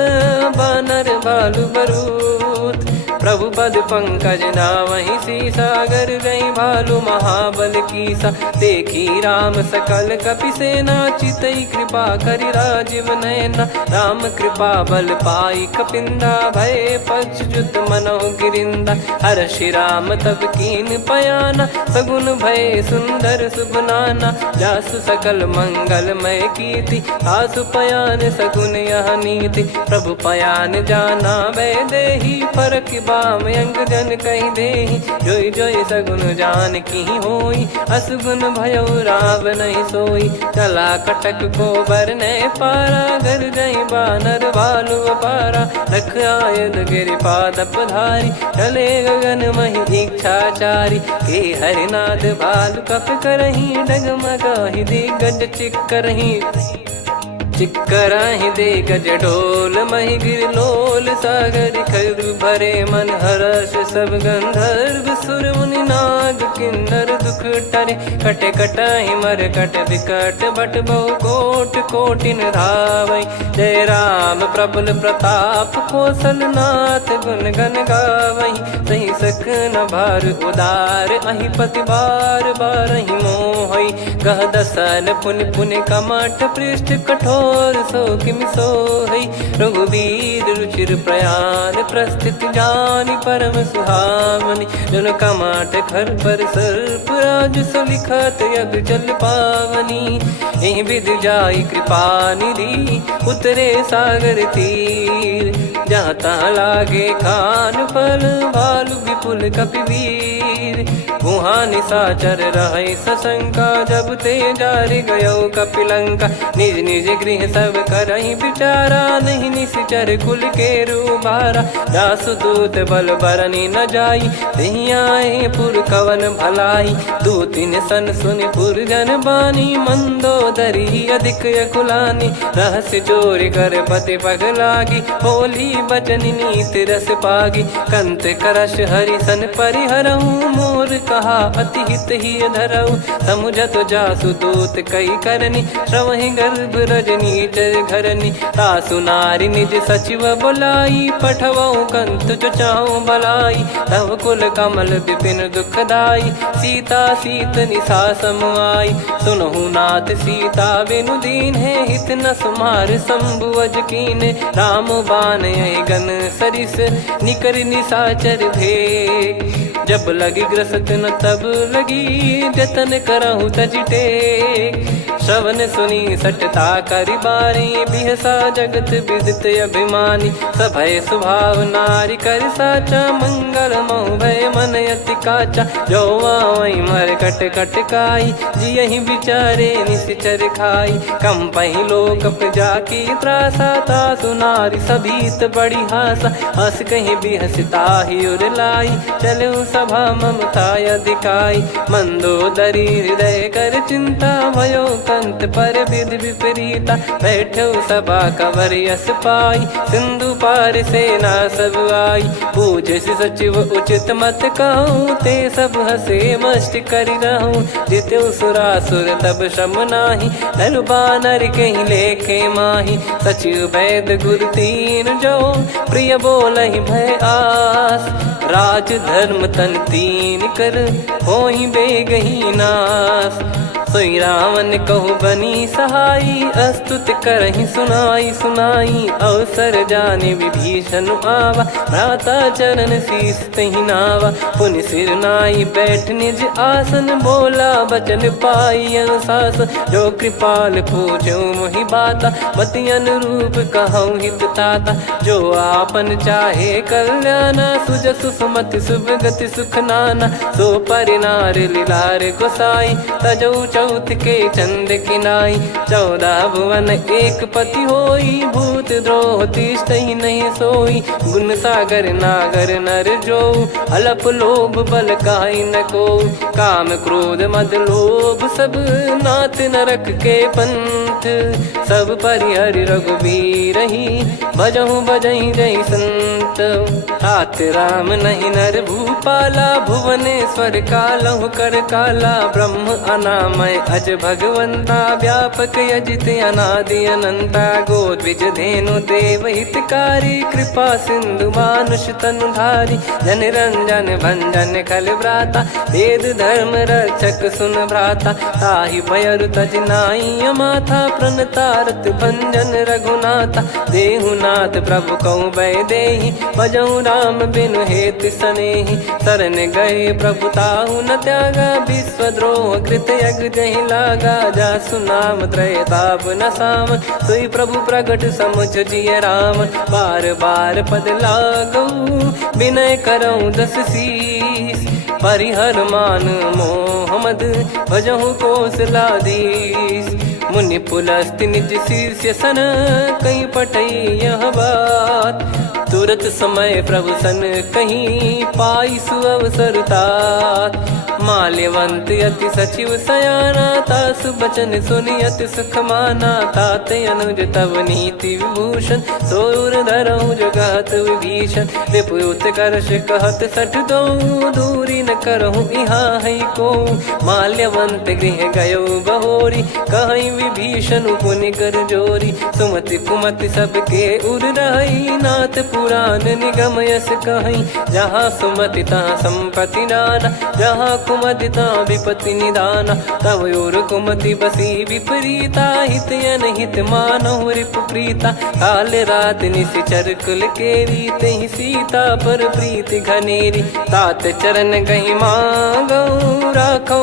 बानर बालु बरूथ। प्रभु पद पंकज नावहि सीसागर गई भालु महाबल कीसा। देखी राम सकल कपि सेना चितई कृपा करि राजीव नयना। राम कृपा बल पाई कपिंदा भय पक्षजुत मनो गिरिंदा। हर्षि राम तब कीन पयाना सगुन भय सुंदर शुभ नाना। जासु सकल मंगलमय कीर्ति आसु पयान सगुन यह नीति। प्रभु पयान जाना वै देहि फरक बाम अंग जन कहि देहि। जोई जोई सगुन जान की होई असगुन भयो राव नहीं सोई। चला कटक को बरने पारा घर गई बानर भालु अपारा। रख आयल गिरि पाद पधारी चले गगन महि इच्छाचारी। के हरिनाथ भालु कप करही डगमगाहि दिग्गज चिक्करही। चिक्कराहि दिग्गज डोल महि गिर लोल सागर खरु भरे मन हर्ष सब गंधर्व सुर मुनि नाग किन्नर दुख टरे। कटे कटाहि मर कट विकट बट बहु कोट कोटिन धावै। जय राम प्रबल प्रताप कौशल नाथ गुण गण गावै। सही सकन भार उदार अहि पति बार बारहि मोहै। गह दसन पुनि पुनि कमठ पृष्ठ कठोर सो किमि सोहै। रघुवीर रुचिर प्रयाण प्रस्थित जानि परम सुहावनि। जन कमाट खर पर सर्प राज सलिखत यग जल पावनी। एहि विध जाई कृपा निधि उतरे सागर तीर। जहाँ तहाँ लागे खान फल भालु विपुल कपिवीर। गुहा निशाचर रहै सशंका जब ते जारि गयो कपिलंका। निज निज गृह सब करहि विचारा नहीं निश्चर कुल के रूबारा। जासु दूत बल बरनी न जाई तेहि आए पुर कवन भलाई। दूतिन सन सुनि पुर जन बानी मंदोदरी अधिक अकुलानी। रहस्य चोरी कर पति पग लागी बोली बचन नीत रस पागी। कंत करश हरि सन परिहरहु मोर कहा अति हित ही धरऊ। समुझत जासु दूत कई करनी श्रवहि गर्भ रजनी चर घरनी। तासु नारी निज सचिव बुलाई पठवऊ कंत जो चाहूं भलाई। तव कुल कमल विपिन दुखदाई सीता सीत निशा समुआई। सुनहु नाथ सीता बिनु दीन है हित न सुमार शंभु अज कीने। राम बान यही गन सरिस निकर निशाचर भेग। जब लगी ग्रसत न तब लगी जतन करहु तज टेक। श्रवण सुनी सटता करि बारी बिहसा जगत विदित अभिमानी। सभय स्वभाव नारी कर साचा मंगल मोह भय मन अति काचा। जो आवई मर कट कट काई जियहि विचारे निश्चर खाई। कम पहि लोक प्रजा की त्रासा तासु नारी सभीत बड़ी हासा। हस कहीं बिहसता ही उर लाई चलो सभा ममता अधिकाई। मंदोदरी हृदय कर चिंता भयो कंत पर विध विपरीता। बैठो सभा कवर यस पाई सिंधु पार सेना सब आई। पूज सचिव उचित मत कहूँ ते सब हसे मस्त करि रहूं। जित्यु सुरासुर तब श्रम नाही धनु बानर कहीं लेखे माही। सचिव वैद गुरु तीन जो प्रिय बोलहि भय आस। राज धर्म तन तीन कर होहि बेगहि नाश। सोई रावण कहु बनी सहाई अस्तुत करहि सुनाई सुनाई। अवसर जाने विभीषण आवा भ्राता चरण शीस तहि नावा। पुनि सिर नाई बैठ निज आसन बोला बचन पाई अनुशासन। जो कृपाल पूछो मोहि बाता मति अनुरूप कहूँ हित ताता। जो आपन चाहे कल्याणा सुजसु सुमति शुभ गति सुख नाना। सो परिनार लीलार गोसाई तजौ चौथ के चंद किनाई 14 भुवन एक पति होई भूत द्रोह तिष्ठहि नहीं सोई गुण सागर नागर नर जो अलप लोभ बल काई न को काम क्रोध मद लोभ सब नाथ नरक के पंथ सब परिहरि रघुबीर ही भजहु भजहि जय संत हाथ राम नहीं नर भूपाला भुवनेश्वर कालहु कर काला ब्रह्म अनामय अज भगवंता व्यापक यजित अनादि अनंता गोद्विज धेनु देव हितकारी कृपा सिंधु मानुष तनुधारी जन रंजन भंजन खल भ्राता वेद धर्म रक्षक सुन भ्राता ताहि भयरु तज नाई माथा प्रणतारत भंजन रघुनाथा देहुनाथ प्रभु कहु बै देहि भजहु राम बिनु हेत सनेहि शरण गए प्रभु ताहु न त्यागा विश्वद्रोह कृत यज्ञ जहि लागा जासु नाम त्रयताप न सामन सोई प्रभु प्रगट समुझ जिय रामन बार बार पद लागऊ विनय करऊँ दस शीस परिहर मान मोहम्मद भजहु कौशलाधीश मुनि पुलस्ति निज शीर्ष सन कहीं पटई यह बात तुरत समय प्रभु सन कहीं पाई सुअवसर तात माल्यवंत अति सचिव सयाना तासु बचन सुनियत सुख माना तात अनुज तव नीति विभूषण सोर धरहु जगत विभीषण विपुत करश कहत सठ दो दूरी न करहु यहाँ है को माल्यवंत गृह गयो बहोरी कहीं विभीषण पुनि कर जोरी सुमति कुमति सबके उर रही नाथ पुराण निगम यस कहीं जहाँ सुमति तहाँ संपत्ति नाना जहाँ कुमति तहाँ विपत्ति निदाना तव और कुमति बसी विपरीता हित अनहित मानहु रिपु प्रीता काल रात निशिचर कुल केरी तहि सीता पर प्रीति घनेरी तात चरण गहि मांगऊ राखो